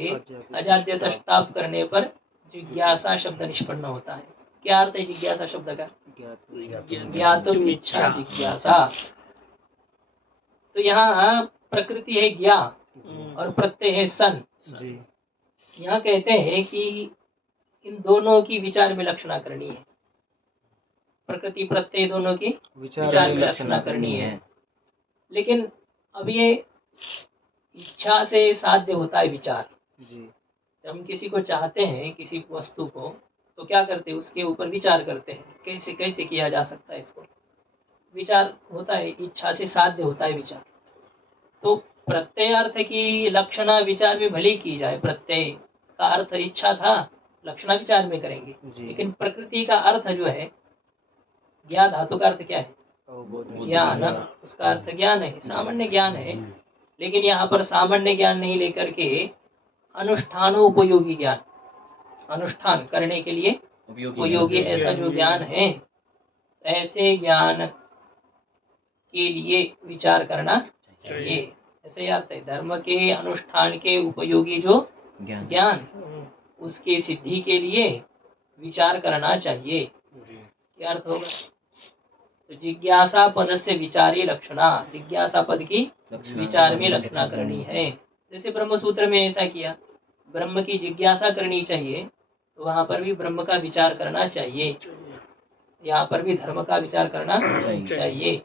अजाद्यता स्टाप करने पर जिज्ञासा शब्द निष्पन्न होता है। क्या अर्थ है जिज्ञासा शब्द का? ज्ञातुम इच्छा जिज्ञासा। तो यहाँ प्रकृति है ज्ञा और प्रत्यय है सन। यहाँ कहते हैं कि इन दोनों की विचार में लक्षणा करनी है, प्रकृति प्रत्यय दोनों की विचार में लक्षणा करनी है। लेकिन अब ये इच्छा से साध्य होता है विचार। जब हम किसी को चाहते हैं, किसी वस्तु को, तो क्या करते हैं? उसके ऊपर विचार करते हैं, कैसे कैसे किया जा सकता है इसको, विचार होता है, इच्छा से साध्य होता है विचार। तो प्रत्यय अर्थ की लक्षणा विचार में भले की जाए, प्रत्यय का अर्थ इच्छा था, लक्षणा विचार में करेंगे, लेकिन प्रकृति का अर्थ जो है, ज्ञा धातु का अर्थ क्या है? ज्ञान, उसका अर्थ ज्ञान है, सामान्य ज्ञान है। लेकिन यहाँ पर सामान्य ज्ञान नहीं लेकर के अनुष्ठानोपयोगी ज्ञान, अनुष्ठान करने के लिए उपयोगी ऐसा जो ज्ञान है, ऐसे ज्ञान के लिए विचार करना चाहिए, ऐसे अर्थ है। धर्म के अनुष्ठान के उपयोगी जो ज्ञान, उसके सिद्धि के लिए विचार करना चाहिए, क्या अर्थ होगा? तो जिज्ञासा पद से विचारी लक्षणा, जिज्ञासा पद की विचार में लक्षणा करनी है। जैसे ब्रह्म सूत्र में ऐसा किया, ब्रह्म की जिज्ञासा करनी चाहिए, तो वहां पर भी ब्रह्म का विचार करना चाहिए, यहाँ पर भी धर्म का विचार करना चाहिए।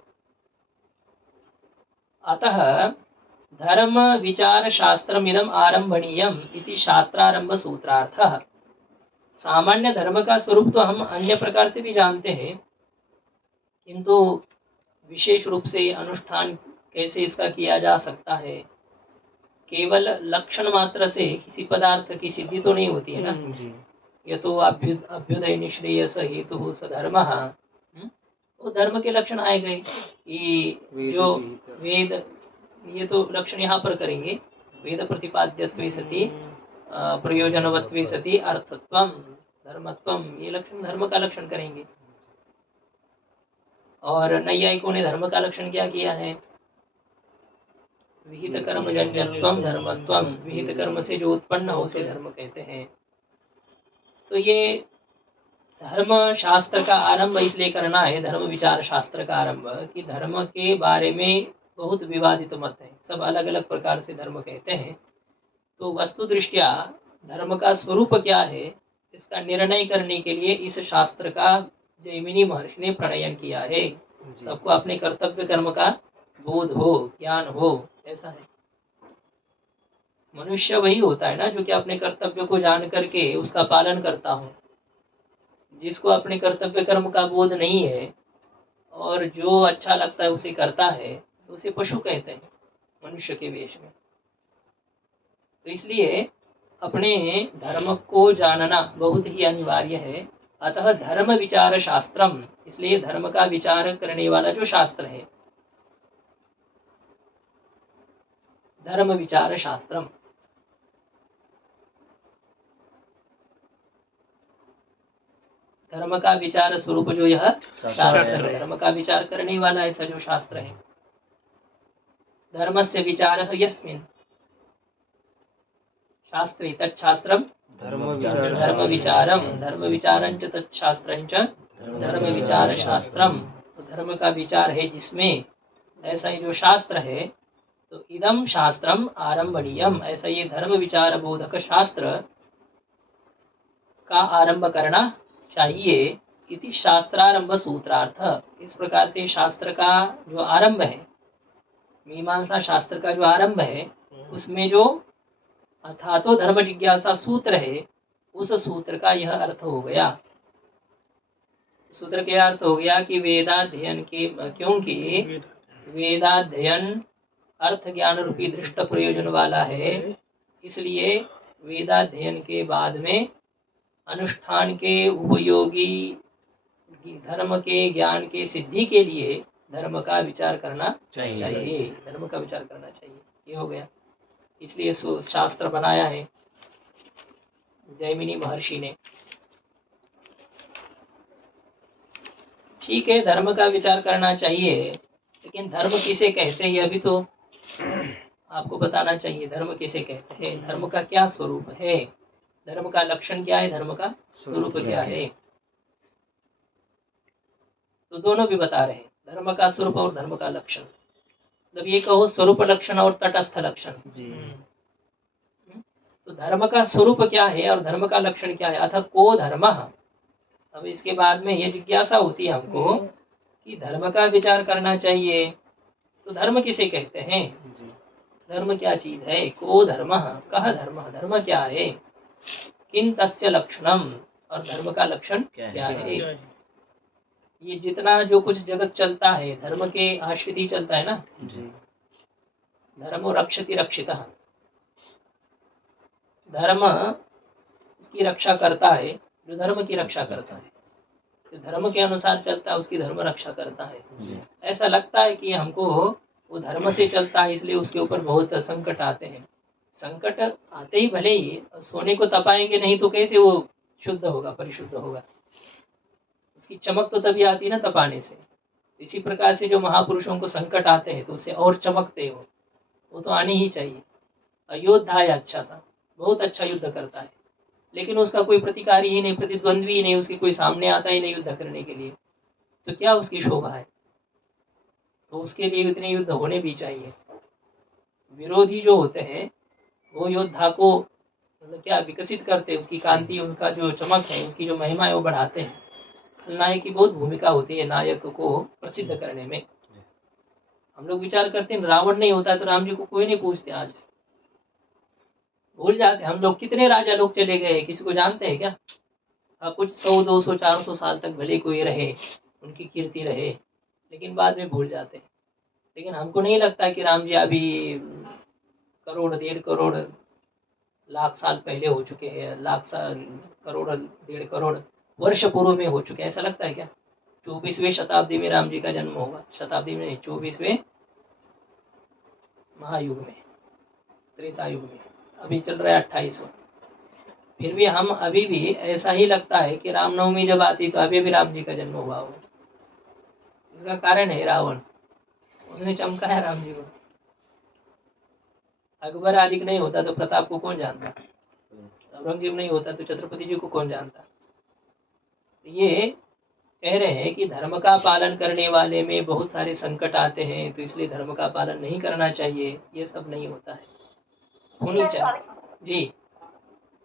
अतः धर्म विचार शास्त्रम इदम आरंभणीयम इति शास्त्रारंभ सूत्रार्थः। सामान्य धर्म का स्वरूप तो हम अन्य प्रकार से भी जानते हैं, किंतु विशेष रूप से अनुष्ठान कैसे इसका किया जा सकता है, केवल लक्षण मात्र से किसी पदार्थ की सिद्धि तो नहीं होती है ना। ये तो अभ्युदय निश्रेयस हेतु सधर्म, वो धर्म के लक्षण आए गए कि जो वेद, ये तो लक्षण यहाँ पर करेंगे, वेद प्रतिपाद्यत्वे सति प्रयोजनवत्वे सति अर्थत्वम धर्मत्वम, ये लक्षण धर्म का लक्षण करेंगे। और नैयायिकों ने धर्म का लक्षण क्या किया है? विहित कर्म जन्यत्वम धर्मत्वम, विहित कर्म से जो उत्पन्न हो उसे धर्म कहते हैं। तो ये धर्म शास्त्र का आरंभ इसलिए करना है, धर्म विचार शास्त्र का आरंभ, कि धर्म के बारे में बहुत विवादित मत है, सब अलग अलग प्रकार से धर्म कहते हैं। तो वस्तु दृष्टिया धर्म का स्वरूप क्या है, इसका निर्णय करने के लिए इस शास्त्र का जैमिनी महर्षि ने प्रणयन किया है। सबको अपने कर्तव्य कर्म का बोध हो, ज्ञान हो, ऐसा है। मनुष्य वही होता है ना जो कि अपने कर्तव्य को जान करके उसका पालन करता हो। जिसको अपने कर्तव्य कर्म का बोध नहीं है और जो अच्छा लगता है उसे करता है, तो उसे पशु कहते हैं मनुष्य के वेश में। तो इसलिए अपने धर्म को जानना बहुत ही अनिवार्य है। अतः धर्म विचार शास्त्रम, इसलिए धर्म का विचार करने वाला जो शास्त्र है, धर्म विचार शास्त्रम। धर्म का विचार स्वरूप जो यह शास्त्र है, धर्म का विचार करने वाला ऐसा जो शास्त्र है। धर्मस्य विचारः यस्मिन् शास्त्रे तच्छास्त्रम धर्म विचारम, धर्म विचारंच तच्छास्त्रंच धर्म विचार शास्त्रम। तो धर्म का विचार है जिसमें, ऐसा ही जो शास्त्र है, तो इदम शास्त्रम आरंभणीयम, ऐसा ये धर्म विचार बोधक शास्त्र का आरंभ करना चाहिए। इति शास्त्रारंभ सूत्रार्थ, इस प्रकार से शास्त्र का जो आरंभ है, मीमांसा शास्त्र का जो आरंभ है, उसमें जो अथातो धर्म जिज्ञासा सूत्र है, उस सूत्र का यह अर्थ हो गया। सूत्र का अर्थ हो गया कि वेदाध्ययन के, क्योंकि वेदाध्ययन अर्थ ज्ञान रूपी दृष्ट प्रयोजन वाला है, इसलिए वेदाध्ययन के बाद में अनुष्ठान के उपयोगी धर्म के ज्ञान के सिद्धि के लिए धर्म का विचार करना चाहिए, धर्म का विचार करना चाहिए। ये हो गया, इसलिए शास्त्र बनाया है जैमिनी महर्षि ने। ठीक है, धर्म का विचार करना चाहिए, लेकिन धर्म किसे कहते हैं यह भी तो आपको बताना चाहिए। धर्म किसे कहते हैं, धर्म का क्या स्वरूप है, धर्म का लक्षण क्या है, धर्म का स्वरूप क्या है, तो दोनों भी बता रहे हैं, धर्म का स्वरूप और धर्म का लक्षण। मतलब ये कहो स्वरूप लक्षण और तटस्थ लक्षण। तो धर्म का स्वरूप क्या है और धर्म का लक्षण क्या है, अतः को धर्म। अब इसके बाद में ये जिज्ञासा होती है हमको कि धर्म का विचार करना चाहिए, तो धर्म किसे कहते हैं, धर्म क्या चीज है, को धर्म, कह धर्म, धर्म क्या है, किन तस्य लक्षणम, और धर्म का लक्षण क्या है। ये जितना जो कुछ जगत चलता है धर्म के आश्रित ही चलता है ना। धर्मो रक्षति रक्षितः, धर्म उसकी रक्षा करता है जो धर्म की रक्षा करता है, जो धर्म के अनुसार चलता है उसकी धर्म रक्षा करता है। ऐसा लगता है कि हमको वो धर्म से चलता है इसलिए उसके ऊपर बहुत संकट आते हैं। संकट आते ही भले ही, सोने को तपाएंगे नहीं तो कैसे वो शुद्ध होगा, परिशुद्ध होगा, उसकी चमक तो तभी आती है ना तपाने से। इसी प्रकार से जो महापुरुषों को संकट आते हैं तो उसे और चमकते हो, वो तो आने ही चाहिए। योद्धा है अच्छा सा, बहुत अच्छा युद्ध करता है, लेकिन उसका कोई प्रतिकारी ही नहीं, प्रतिद्वंद्वी ही नहीं, उसके कोई सामने आता ही नहीं युद्ध करने के लिए, तो क्या उसकी शोभा है। तो उसके लिए इतने युद्ध होने भी चाहिए। विरोधी जो होते हैं वो योद्धा को मतलब क्या विकसित करते हैं, उसकी कांति, उसका जो चमक है, उसकी जो महिमा है वो बढ़ाते हैं। खलनायक की बहुत भूमिका होती है नायक को प्रसिद्ध करने में। हम लोग विचार करते हैं रावण नहीं होता तो राम जी को कोई नहीं पूछते, आज भूल जाते हम लोग। कितने राजा लोग चले गए, किसी को जानते हैं क्या? कुछ 100 200 400 साल तक भले कोई रहे, उनकी कीर्ति रहे, लेकिन बाद में भूल जाते हैं। लेकिन हमको नहीं लगता कि राम जी अभी करोड़ 1.5 करोड़ लाख साल पहले हो चुके हैं, लाख साल करोड़ 1.5 करोड़ वर्ष पूर्व में हो चुके हैं, ऐसा लगता है क्या? 24वीं शताब्दी में राम जी का जन्म होगा, शताब्दी में नहीं, 24वें महायुग में, त्रेता युग में। अभी चल रहा है 28वां, फिर भी हम अभी भी ऐसा ही लगता है कि रामनवमी जब आती तो अभी भी राम जी का जन्म हुआ हो। इसका कारण है रावण, उसने चमकाया राम जी को। अकबर आदि नहीं होता तो प्रताप को कौन जानता, औरंगजेब नहीं होता तो छत्रपति जी को कौन जानता। ये कह रहे हैं कि धर्म का पालन करने वाले में बहुत सारे संकट आते हैं, तो इसलिए धर्म का पालन नहीं करना चाहिए। ये सब नहीं होता है, होनी चाहिए जी।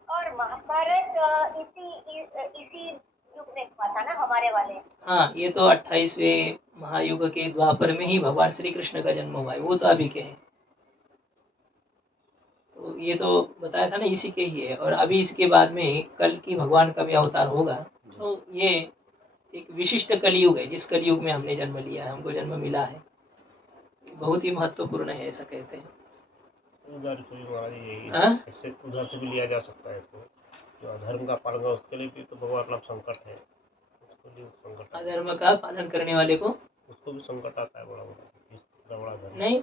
और महाभारत इसी युग में हुआ था ना हमारे वाले। हाँ, ये तो 28वें महायुग के द्वापर में ही भगवान श्री कृष्ण का जन्म हुआ है, वो तो अभी के हैं। तो ये तो बताया था ना, इसी के ही है। और अभी इसके बाद में कल की भगवान का भी अवतार होगा। तो ये एक विशिष्ट कलयुग है, जिस कलयुग में हमने जन्म लिया है, हमको जन्म मिला है, बहुत ही महत्वपूर्ण है, ऐसा कहते हैं। उधर से भी हमारी यही हाँ? इससे उधर से भी लिया जा सकता है इसको, जो अधर्म का पालन है उसके लिए भी तो भगवान अपना संकट है, उसको भी संकट अधर्म का पालन करने वाले को उसको भी संकट आता है बड़ा धर्म। नहीं,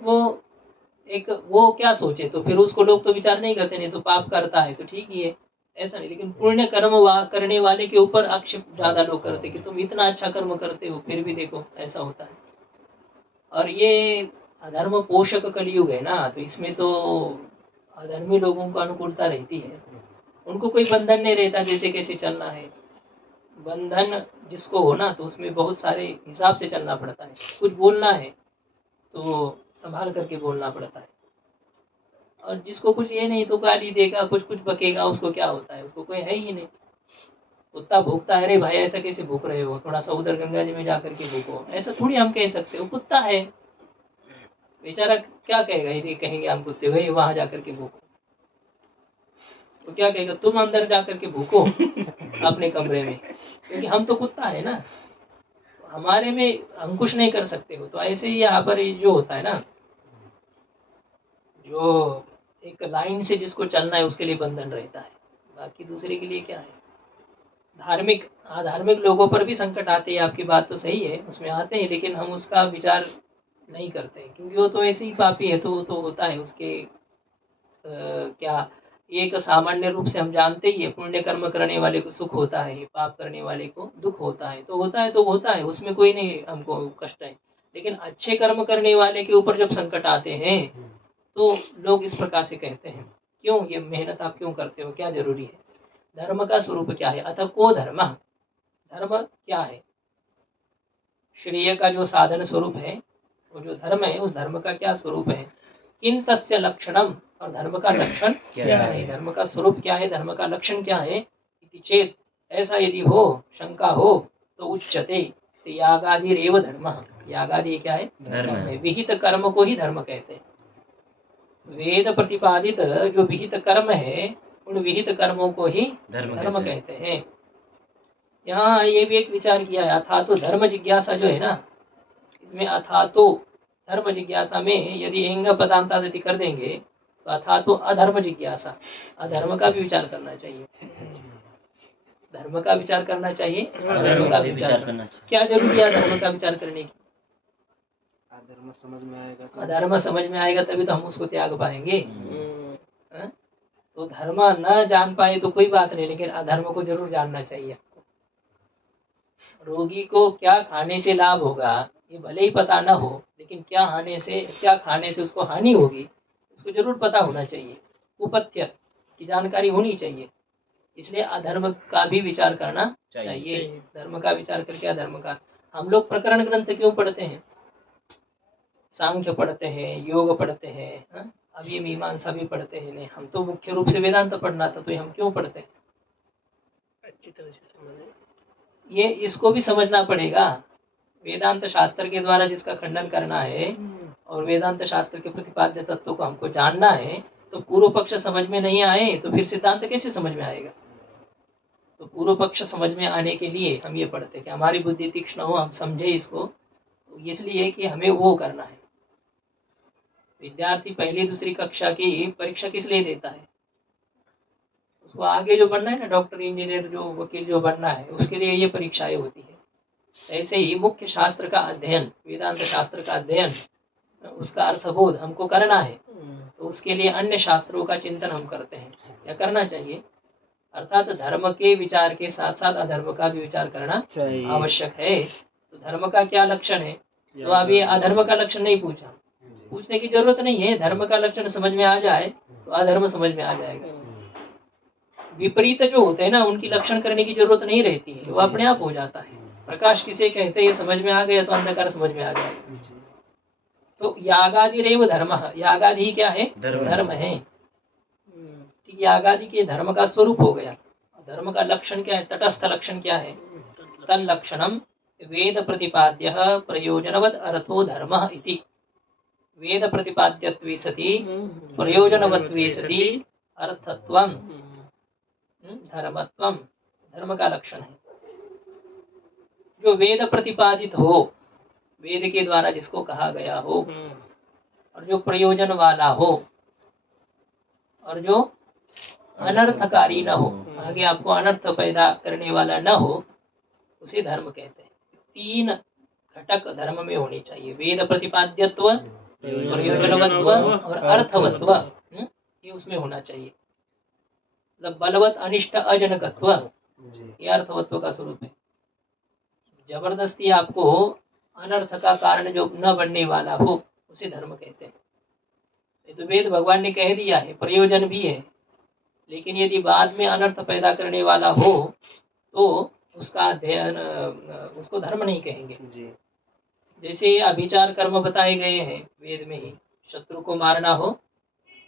वो क्या सोचे, तो फिर उसको लोग तो विचार नहीं करते, नहीं तो पाप करता है तो ठीक ही है, ऐसा नहीं। लेकिन पुण्य कर्म करने वाले के ऊपर आक्षेप ज्यादा लोग करते कि तुम इतना अच्छा कर्म करते हो फिर भी देखो ऐसा होता है। और ये अधर्म पोषक कलयुग है ना, तो इसमें तो अधर्मी लोगों को अनुकूलता रहती है, उनको कोई बंधन नहीं रहता जैसे कैसे चलना है। बंधन जिसको हो ना, तो उसमें बहुत सारे हिसाब से चलना पड़ता है। कुछ बोलना है तो संभाल करके बोलना पड़ता है, और जिसको कुछ ये नहीं तो गाली देगा, कुछ कुछ बकेगा, उसको क्या होता है, उसको कोई है ही नहीं। कुत्ता भूखता है, अरे भाई ऐसा कैसे भूख रहे हो, थोड़ा सा उधर गंगा जी में जा करके भूखो, ऐसा थोड़ी हम कह सकते हो। कुत्ता है बेचारा, क्या कहेगा, यदि कहेंगे हम कुत्ते भाई वहां जा करके भूखो, तो क्या कहेगा, तुम अंदर जा करके भूखो अपने कमरे में, क्योंकि हम तो कुत्ता है ना, हमारे में हम कुछ नहीं कर सकते हो। तो ऐसे ही यहाँ पर जो होता है ना, जो एक लाइन से जिसको चलना है उसके लिए बंधन रहता है, बाकी दूसरे के लिए क्या है। धार्मिक अधार्मिक लोगों पर भी संकट आते हैं, आपकी बात तो सही है, उसमें आते हैं, लेकिन हम उसका विचार नहीं करते, क्योंकि वो तो ऐसे ही पापी है, तो वो तो होता है उसके क्या, एक सामान्य रूप से हम जानते ही है, पुण्य कर्म करने वाले को सुख होता है, पाप करने वाले को दुख होता है, तो होता है, उसमें कोई नहीं हमको कष्ट है। लेकिन अच्छे कर्म करने वाले के ऊपर जब संकट आते हैं तो लोग इस प्रकार से कहते हैं, क्यों ये मेहनत आप क्यों करते हो, क्या जरूरी है, धर्म का स्वरूप क्या है, अतः को धर्म, धर्म क्या है, श्रेय का जो साधन स्वरूप है, वो जो धर्म है, उस धर्म का क्या स्वरूप है, किन तस्य लक्षणम, और धर्म का लक्षण क्या है, धर्म का स्वरूप क्या है, धर्म का लक्षण क्या है। इति चेत, ऐसा यदि हो, शंका हो, तो उच्यते यागादि रेव धर्म, यागादि क्या है, धर्म है। विहित कर्म को ही धर्म कहते हैं। वेद प्रतिपादित जो विहित कर्म है, उन विहित कर्मों को ही धर्म कहते हैं। यहाँ ये भी एक विचार किया है, अथा तो धर्म जिज्ञासा जो है ना, इसमें अथा तो धर्म जिज्ञासा में यदि एंग पदांतादिति कर देंगे तो अथा तो अधर्म जिज्ञासा, अधर्म का भी विचार करना चाहिए, धर्म का विचार करना चाहिए, अधर्म का विचार करना चाहिए। क्या जरूरी है धर्म का विचार करने की, अधर्म समझ में आएगा अधर्म समझ में आएगा तभी तो हम उसको त्याग पाएंगे। तो धर्म न जान पाए तो कोई बात नहीं, लेकिन अधर्म को जरूर जानना चाहिए। रोगी को क्या खाने से लाभ होगा ये भले ही पता न हो, लेकिन क्या खाने से उसको हानि होगी उसको जरूर पता होना चाहिए, उपथ्य की जानकारी होनी चाहिए। इसलिए अधर्म का भी विचार करना चाहिए, धर्म का विचार करके अधर्म का। हम लोग प्रकरण ग्रंथ क्यों पढ़ते हैं, सांख्य पढ़ते हैं, योग पढ़ते हैं, अब ये मीमांसा भी पढ़ते हैं, नहीं हम तो मुख्य रूप से वेदांत पढ़ना था, तो हम क्यों पढ़ते हैं, अच्छी तरह से समझे। ये इसको भी समझना पड़ेगा। वेदांत शास्त्र के द्वारा जिसका खंडन करना है और वेदांत शास्त्र के प्रतिपाद्य तत्व को हमको जानना है, तो पूर्व पक्ष समझ में नहीं आए तो फिर सिद्धांत कैसे समझ में आएगा। तो पूर्व पक्ष समझ में आने के लिए हम ये पढ़ते कि हमारी बुद्धि तीक्ष्ण हो, हम समझे इसको, तो इसलिए कि हमें वो करना है। विद्यार्थी पहली दूसरी कक्षा की परीक्षा किस लिए देता है, उसको आगे जो बनना है ना, डॉक्टर इंजीनियर जो वकील जो बनना है, उसके लिए ये परीक्षाएं होती है। ऐसे ही मुख्य शास्त्र का अध्ययन, वेदांत शास्त्र का अध्ययन, उसका अर्थबोध हमको करना है, तो उसके लिए अन्य शास्त्रों का चिंतन हम करते हैं। क्या करना चाहिए, अर्थात धर्म के विचार के साथ साथ अधर्म का भी विचार करना चाहिए। आवश्यक है। तो धर्म का क्या लक्षण है, तो अभी अधर्म का लक्षण नहीं पूछा, पूछने की जरूरत नहीं है। धर्म का लक्षण समझ में आ जाए तो अधर्म समझ में आ जाएगा। विपरीत जो होते हैं ना, उनकी लक्षण करने की जरूरत नहीं रहती है, वो अपने आप हो जाता है। प्रकाश किसे कहते हैं समझ में आ गया तो अंधकार समझ में आ जाएगा। तो यागादि रेव धर्म, यागादि क्या है, धर्म है। ठीक, यागादि के धर्म का स्वरूप हो गया। धर्म का लक्षण क्या है, तटस्थ लक्षण क्या है, तल लक्षणम वेद प्रतिपाद्य प्रयोजनवद अर्थो धर्म इति। वेद प्रतिपाद्यत्वे सति प्रयोजनवत्वे सति अर्थत्वम धर्मत्वम, धर्म का लक्षण है। जो वेद प्रतिपादित हो, वेद के द्वारा जिसको कहा गया हो, और जो प्रयोजन वाला हो, और जो अनर्थकारी न हो, आगे आपको अनर्थ पैदा करने वाला न हो, उसे धर्म कहते हैं। तीन घटक धर्म में होने चाहिए, वेद प्रतिपाद्यत्व, प्रयोजनवत्व और अर्थवत्व। ये उसमें होना चाहिए। मतलब बलवत अनिष्ट अजनकत्व, ये अर्थवत्व का स्वरूप है। जबरदस्ती आपको अनर्थ का कारण जो न बनने वाला हो, उसे धर्म कहते हैं। ये तो वेद भगवान ने कह दिया है, प्रयोजन भी है, लेकिन यदि बाद में अनर्थ पैदा करने वाला हो तो उसका अध्ययन, उसको धर्म नहीं कहेंगे। जैसे अभिचार कर्म बताए गए हैं वेद में ही, शत्रु को मारना हो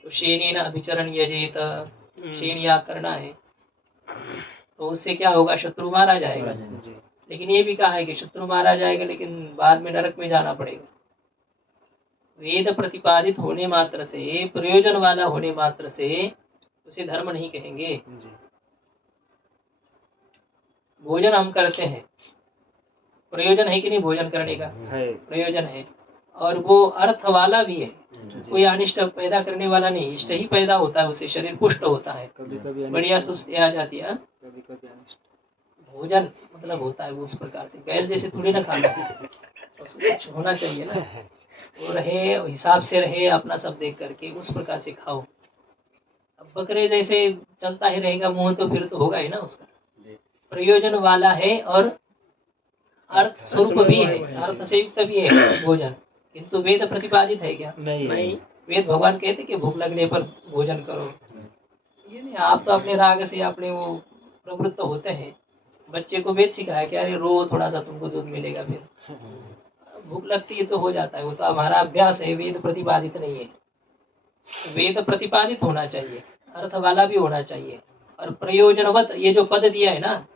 तो शेनेन अभिचरण यजेत, शेन याग करना है तो उससे क्या होगा, शत्रु मारा जाएगा। लेकिन ये भी कहा है कि शत्रु मारा जाएगा लेकिन बाद में नरक में जाना पड़ेगा। वेद प्रतिपादित होने मात्र से, प्रयोजन वाला होने मात्र से उसे धर्म नहीं कहेंगे। भोजन हम करते हैं, प्रयोजन है कि नहीं, भोजन करने का प्रयोजन है, और वो अर्थ वाला भी है, कोई अनिष्ट पैदा करने वाला नहीं, इष्ट ही पैदा होता है, उसे शरीर पुष्ट होता है, बढ़िया सुस्ती आ जाती है। भोजन मतलब होता है वो उस प्रकार से, बैल जैसे थोड़ी ना खाना है, कुछ होना चाहिए ना, वो रहे हिसाब से रहे, अपना सब देख करके उस प्रकार से खाओ। अब बकरे जैसे चलता ही रहेगा मुंह तो फिर तो होगा ही ना उसका। प्रयोजन वाला है और अर्थ स्वरूप भी है, अर्थ से युक्त भी है भोजन, किंतु वेद प्रतिपादित है क्या, नहीं। वेद भगवान कहते कि भूख लगने पर भोजन करो, ये नहीं। आप तो अपने राग से अपने वो प्रवृत्त होते हैं। बच्चे को वेद सिखाया कि अरे रो थोड़ा सा तुमको दूध मिलेगा, फिर भूख लगती है तो हो जाता है, वो तो हमारा अभ्यास है, वेद प्रतिपादित नहीं है। वेद प्रतिपादित होना चाहिए, अर्थ वाला भी होना चाहिए, और प्रयोजनवत, ये जो पद दिया है ना,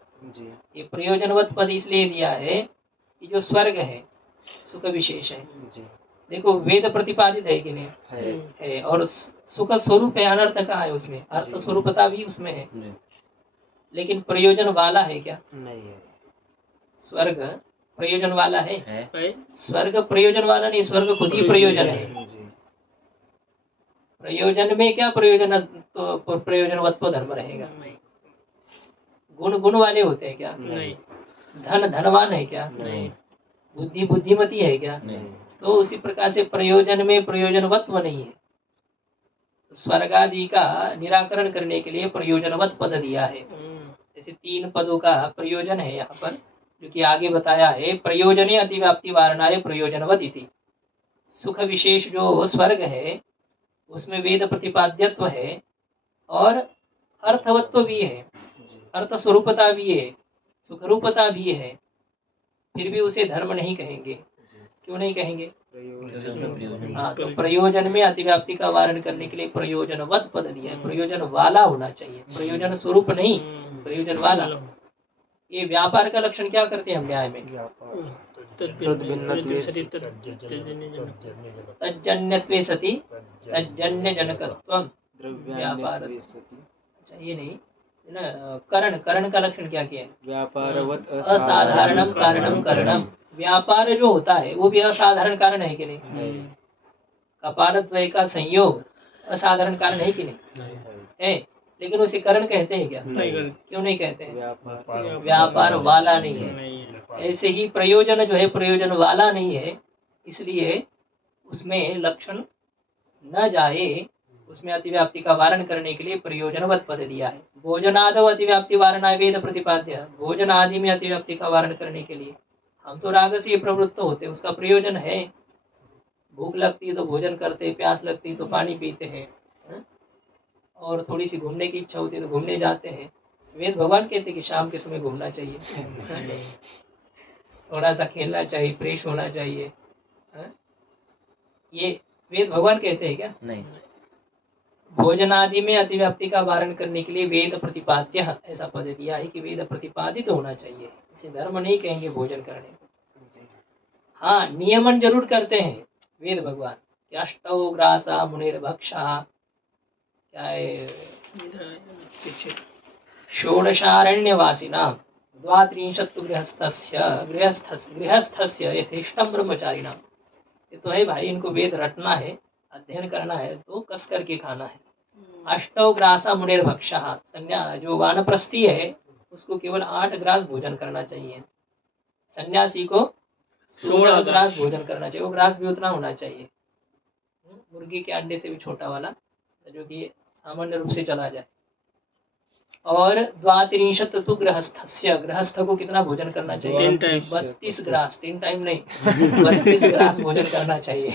ये प्रयोजनवत पद इसलिए दिया है कि जो स्वर्ग है सुख विशेष है। देखो वेद प्रतिपादित है कि नहीं है, और सुख स्वरूप है, अनर्थ का है उसमें, अर्थ स्वरूपता भी उसमें है, लेकिन प्रयोजन वाला है क्या, नहीं है। स्वर्ग प्रयोजन वाला है, स्वर्ग प्रयोजन वाला नहीं, स्वर्ग खुद ही प्रयोजन है। प्रयोजन में क्या प्रयोजन, तो प्रयोजनवत्व धर्म रहेगा। गुण गुण वाले होते हैं क्या, नहीं। धन धनवान है क्या, नहीं। बुद्धि बुद्धिमती है क्या, नहीं। तो उसी प्रकार से प्रयोजन में प्रयोजनवत्व नहीं है। स्वर्ग आदि का निराकरण करने के लिए प्रयोजनवत पद दिया है। जैसे तीन पदों का प्रयोजन है यहाँ पर, जो कि आगे बताया है, प्रयोजने अतिव्याप्ति वारणाय प्रयोजनवत इति। सुख विशेष जो स्वर्ग है उसमें वेद प्रतिपाद्यत्व है और अर्थवत्व भी है, अर्थ स्वरूपता भी है, सुख रूपता भी है, फिर भी उसे धर्म नहीं कहेंगे। क्यों नहीं कहेंगे, हाँ, तो प्रयोजन में अतिव्याप्ति का वारण करने के लिए प्रयोजनवत पद दिया है। प्रयोजन वाला होना चाहिए, प्रयोजन स्वरूप नहीं, प्रयोजन वाला। ये व्यापार का लक्षण क्या करते हैं हम न्याय में, तज्जन्यत्वे सति तज्जन्य जनकत्वम व्यापार। अच्छा ये नहीं ना, करण, करण का लक्षण क्या किया है, व्यापारवत असाधारणम कारणम करणम। व्यापार जो होता है वो भी असाधारण कारण है कि नहीं, कपालद्वय का संयोग असाधारण कारण है कि नहीं है, लेकिन उसे करण कहते हैं क्या, क्यों नहीं कहते हैं, व्यापार वाला नहीं है। ऐसे ही प्रयोजन जो है प्रयोजन वाला नहीं है, इसलिए उसमें लक्षण न जाए उसमें अतिव्याप्ति का वारण करने के लिए प्रयोजनवत पद दिया है। भोजनादव अतिव्याप्ति वारणाय वेद प्रतिपाद्य, भोजन आदि में अतिव्याप्ति का वारण करने के लिए हम तो रागसीय प्रवृत्त होते हैं, उसका प्रयोजन है। भूख लगती है तो भोजन करते, प्यास लगती है तो पानी पीते हैं, और थोड़ी सी घूमने की इच्छा होती है तो घूमने जाते हैं। वेद भगवान कहते हैं कि शाम के समय घूमना चाहिए, थोड़ा सा खेलना चाहिए, फ्रेश होना चाहिए। ये वेद भगवान कहते हैं क्या? नहीं। भोजन आदि में अतिव्याप्ति का वारण करने के लिए वेद प्रतिपाद्य ऐसा पद दिया है कि वेद प्रतिपादित होना चाहिए, इसे धर्म नहीं कहेंगे भोजन करने को। हाँ, नियमन जरूर करते हैं वेद भगवान कि अष्टौ ग्रासा मुनिर्भक्षा, क्या है, षोडशारण्यवासिनां द्वात्रिंशत्तु गृहस्थस्य यथेष्टं ब्रह्मचारिणां। ये तो है भाई, इनको वेद रटना है, अध्ययन करना है तो कस करके खाना है। अष्टौ ग्रासा मुनिर्भक्षा, संन्यास जो वानप्रस्थी है उसको केवल 8 ग्रास भोजन करना चाहिए, सन्यासी को 16 ग्रास भोजन करना चाहिए। वो ग्रास भी उतना होना चाहिए मुर्गी के अंडे से भी छोटा वाला, जो कि सामान्य रूप से चला जाए। और द्वात्रिंशत्तु गृहस्थस्य, गृहस्थ को कितना भोजन करना चाहिए? 32 ग्रास, 3 टाइम नहीं 32 ग्रास भोजन करना चाहिए।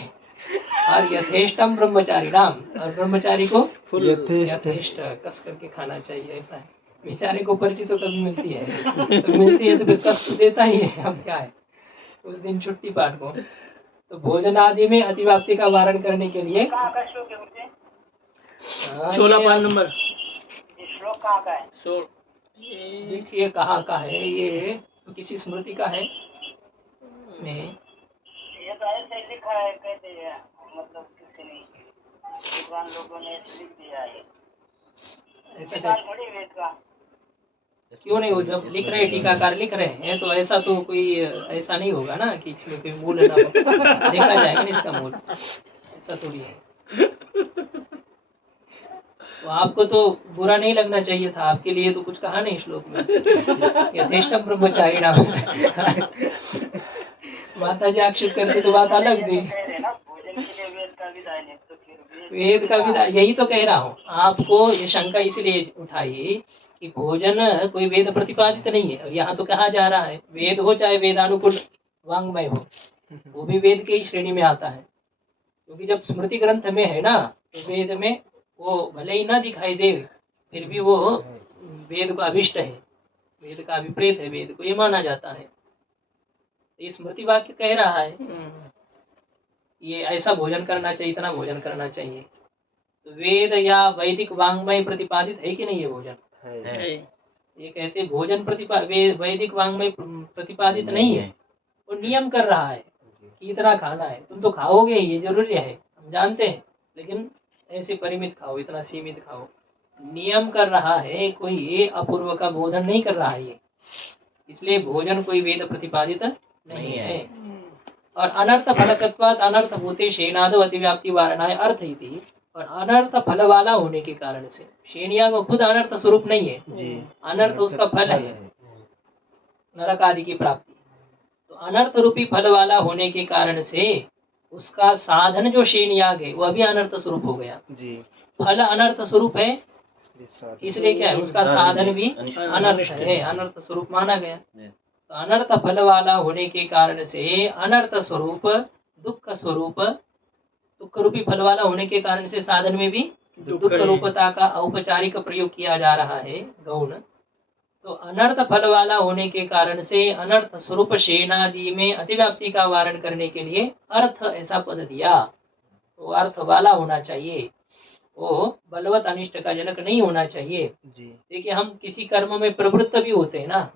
और यथेष्टम ब्रह्मचारी नाम, और ब्रह्मचारी को यथेष्ट कस करके खाना चाहिए। ऐसा है, बेचारे को पर्ची तो कभी मिलती है, तो मिलती है तो फिर कस तो देता ही है, अब क्या है, उस दिन छुट्टी पाठ को। तो भोजन आदि में अतिव्याप्ति का वारण करने के लिए कहाँ का श्लोक है मुझे? 16 नंबर ये श्लोक कहाँ का है? देखिए कहाँ का है, ये तो किसी स्मृति का है में। ये तो ऐसे ही लिखा है, कहते हैं मतलब किसी ने विद्वान लोगों ने लिख दिया है। ऐसा विद्वान कैसे, थोड़ी वेद का। क्यों नहीं? वो जब लिख रहे टीकाकार लिख रहे हैं तो ऐसा तो कोई ऐसा नहीं होगा ना कि इसमें कोई मूल ना हो, देखा जाएगा ना इसका मूल, ऐसा थोड़ी है। तो आपको तो बुरा नहीं लगना चाहिए था, आपके लिए तो कुछ कहा नहीं श्लोक में, यथेष्टम ब्रह्मचारी नाम। माता जी आक्षेप करती तो बात अलग थी। कह रहे हैं ना, भोजन के लिए वेद का विधान है, तो फिर वेद का विधान, यही तो कह रहा हूँ आपको। ये शंका इसलिए उठाई कि भोजन कोई वेद प्रतिपादित नहीं है, और यहाँ तो कहा जा रहा है वेद हो चाहे वेदानुकूल वांग्मय हो, वो भी वेद के ही श्रेणी में आता है। क्योंकि जब स्मृति ग्रंथ में है ना, तो वेद में वो भले ही ना दिखाई दे, फिर भी वो वेद का अभिष्ट है, वेद का अभिप्रेत है, वेद को ये माना जाता है। ये स्मृति वाक्य कह रहा है ये ऐसा भोजन करना चाहिए, इतना भोजन करना चाहिए। तो वेद या वैदिक वांग्मय प्रतिपादित है कि नहीं ये भोजन? ये कहते भोजन वैदिक वांग्मय प्रतिपादित नहीं है, वो नियम कर रहा है कि इतना खाना है, तुम तो खाओगे, ये जरूरी है, हम जानते हैं, लेकिन ऐसे परिमित खाओ, इतना सीमित खाओ। नियम कर रहा है, कोई ये अपूर्व का बोधन नहीं कर रहा है ये, इसलिए भोजन कोई वेद प्रतिपादित नहीं है। और अनर्थ फलकत्वात् अनर्थ भूते शेनादो अतिव्याप्ति वारणाय अर्थ ही थी, और अनर्थ फल वाला होने के कारण से, शेनिया को खुद अनर्थ स्वरूप नहीं है, अनर्थ उसका फल है, नरक आदि की प्राप्ति। तो अनर्थ रूपी फल वाला होने के कारण से उसका साधन जो शेन याग है वह भी अनर्थ स्वरूप हो गया। फल अनर्थ स्वरूप है, इसलिए क्या है, उसका साधन भी अनर्थ है, अनर्थ स्वरूप माना गया। तो अनर्थ फल वाला होने के कारण से अनर्थ स्वरूप दुख स्वरूप, दुख रूपी फल वाला होने के कारण से साधन में भी दुख रूपता का औपचारिक प्रयोग किया जा रहा है, गौण। तो अनर्थ फल वाला होने के कारण से अनर्थ स्वरूप शेनादि में अतिव्याप्ति का वारण करने के लिए अर्थ ऐसा पद दिया। वो अर्थ वाला होना चाहिए, वो बलवत अनिष्ट का जनक नहीं होना चाहिए। देखिए हम किसी कर्म में प्रवृत्त भी होते हैं ना,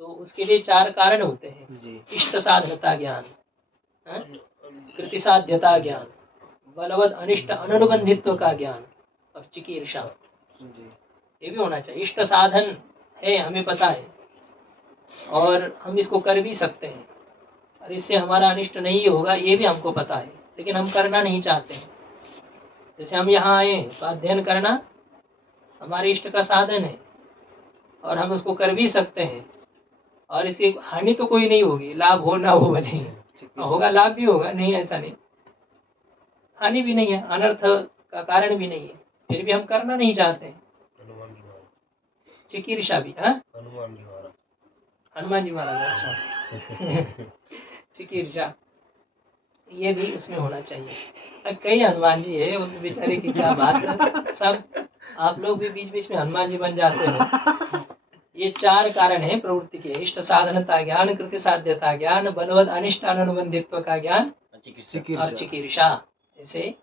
तो उसके लिए 4 कारण होते हैं, इष्ट साधनता ज्ञान, कृति साध्यता ज्ञान, बलवत अनिष्ट अनुबंधित्व का ज्ञान, और चिकीर्षा, ये भी होना चाहिए। इष्ट साधन है, हमें पता है, और हम इसको कर भी सकते हैं, और इससे हमारा अनिष्ट नहीं होगा, ये भी हमको पता है, लेकिन हम करना नहीं चाहते हैं। जैसे हम यहाँ आए तो अध्ययन करना हमारे इष्ट का साधन है, और हम उसको कर भी सकते हैं, और इससे हानि तो कोई नहीं होगी, लाभ हो ना हो भले होगा, लाभ भी होगा, नहीं ऐसा नहीं, हानि भी नहीं है, अनर्थ का कारण भी नहीं है, फिर भी हम करना नहीं चाहते हैं। हनुमान जी महाराज। चिकीर्षा भी, हाँ, हनुमान जी महाराज। हनुमान जी महाराज, अच्छा। चिकीर्षा, ये भी उसमें होना चाहिए। कई हनुमान जी है, उस बेचारे की क्या बात। सब आप लोग भी बीच बीच में हनुमान जी बन जाते हो। ये 4 कारण है प्रवृत्ति के: इष्ट साधनता ज्ञान, कृत्य साध्यता ज्ञान, बलवद अनिष्टान अनुबंधित्व का ज्ञान और चिकीर्षा। ऐसे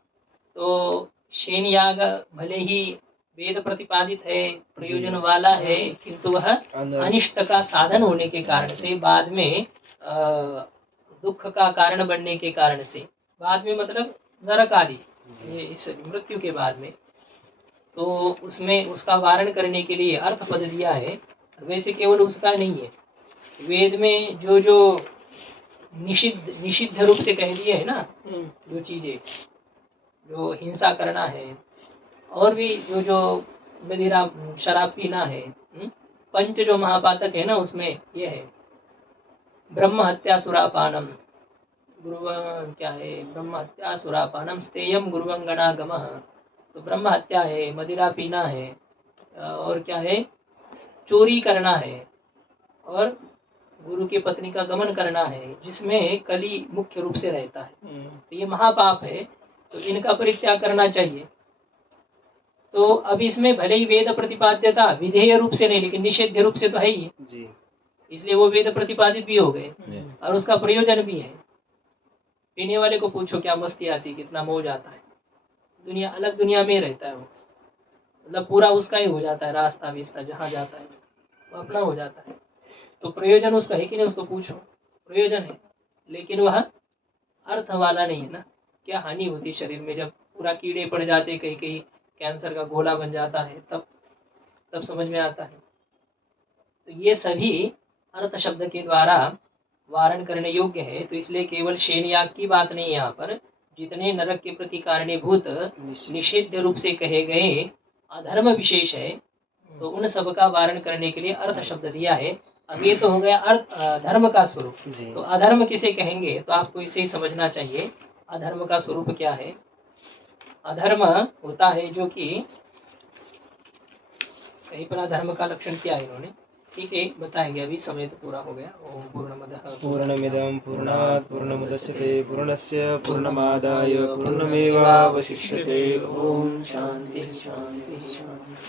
तो शेन याग भले ही वेद प्रतिपादित है, प्रयोजन वाला है, किंतु वह अनिष्ट का साधन होने के कारण से, बाद में दुख का कारण बनने के कारण से, बाद में मतलब नरक आदि, ये इस मृत्यु के बाद में, तो उसमें उसका वारण करने के लिए अर्थ पद दिया है। वैसे केवल उसका नहीं है, वेद में जो जो निषिद्ध रूप से कह दिए है ना, जो चीजें, जो हिंसा करना है, और भी जो जो मदिरा शराब पीना है, पंच जो महापातक है ना, उसमें ये है ब्रह्म हत्या सुरापानम, क्या है, ब्रह्म हत्या सुरापानम स्तेयम गुरुवंगनागमः। तो ब्रह्म हत्या है, मदिरा पीना है, और क्या है, चोरी करना है, और गुरु की पत्नी का गमन करना है, जिसमें कली मुख्य रूप से रहता है। तो ये महापाप है, तो इनका परित्याग करना चाहिए। तो अब इसमें भले ही वेद प्रतिपाद्यता विधेय रूप से नहीं, लेकिन निषेध रूप से तो है ही जी। इसलिए वो वेद प्रतिपादित भी हो गए और उसका प्रयोजन भी है। पीने वाले को पूछो क्या मस्ती आती, कितना मौज आता है, दुनिया अलग दुनिया में रहता है वो, मतलब पूरा उसका ही हो जाता है, रास्ता विस्ता जहाँ जाता है वो अपना हो जाता है। तो प्रयोजन उसका है कि नहीं, उसको पूछो, प्रयोजन है, लेकिन वह अर्थ वाला नहीं है ना। क्या हानि होती शरीर में, जब पूरा कीड़े पड़ जाते, कहीं कहीं कैंसर का गोला बन जाता है, तब समझ में आता है। तो ये सभी अर्थ शब्द के द्वारा वारण करने योग्य है। तो इसलिए केवल शेन याग की बात नहीं, यहाँ पर जितने नरक के प्रति कारणीभूत निषिद्ध रूप से कहे गए अधर्म विशेष है, तो उन सब का वारण करने के लिए अर्थ शब्द दिया है। अब ये तो हो गया अर्थ धर्म का स्वरूप। तो अधर्म किसे कहेंगे, तो आपको इसे ही समझना चाहिए, अधर्म का स्वरूप क्या है। अधर्म होता है जो कि, कहीं पर अधर्म का लक्षण क्या है इन्होंने, ठीक है बताएंगे, अभी समय तो पूरा हो गया। ओम पूर्णमदः पूर्णमिदं पूर्णात् पूर्णमुदच्यते पूर्णस्य पूर्णमादाय पूर्णमेवावशिष्यते। ओम शांति शांति शांति।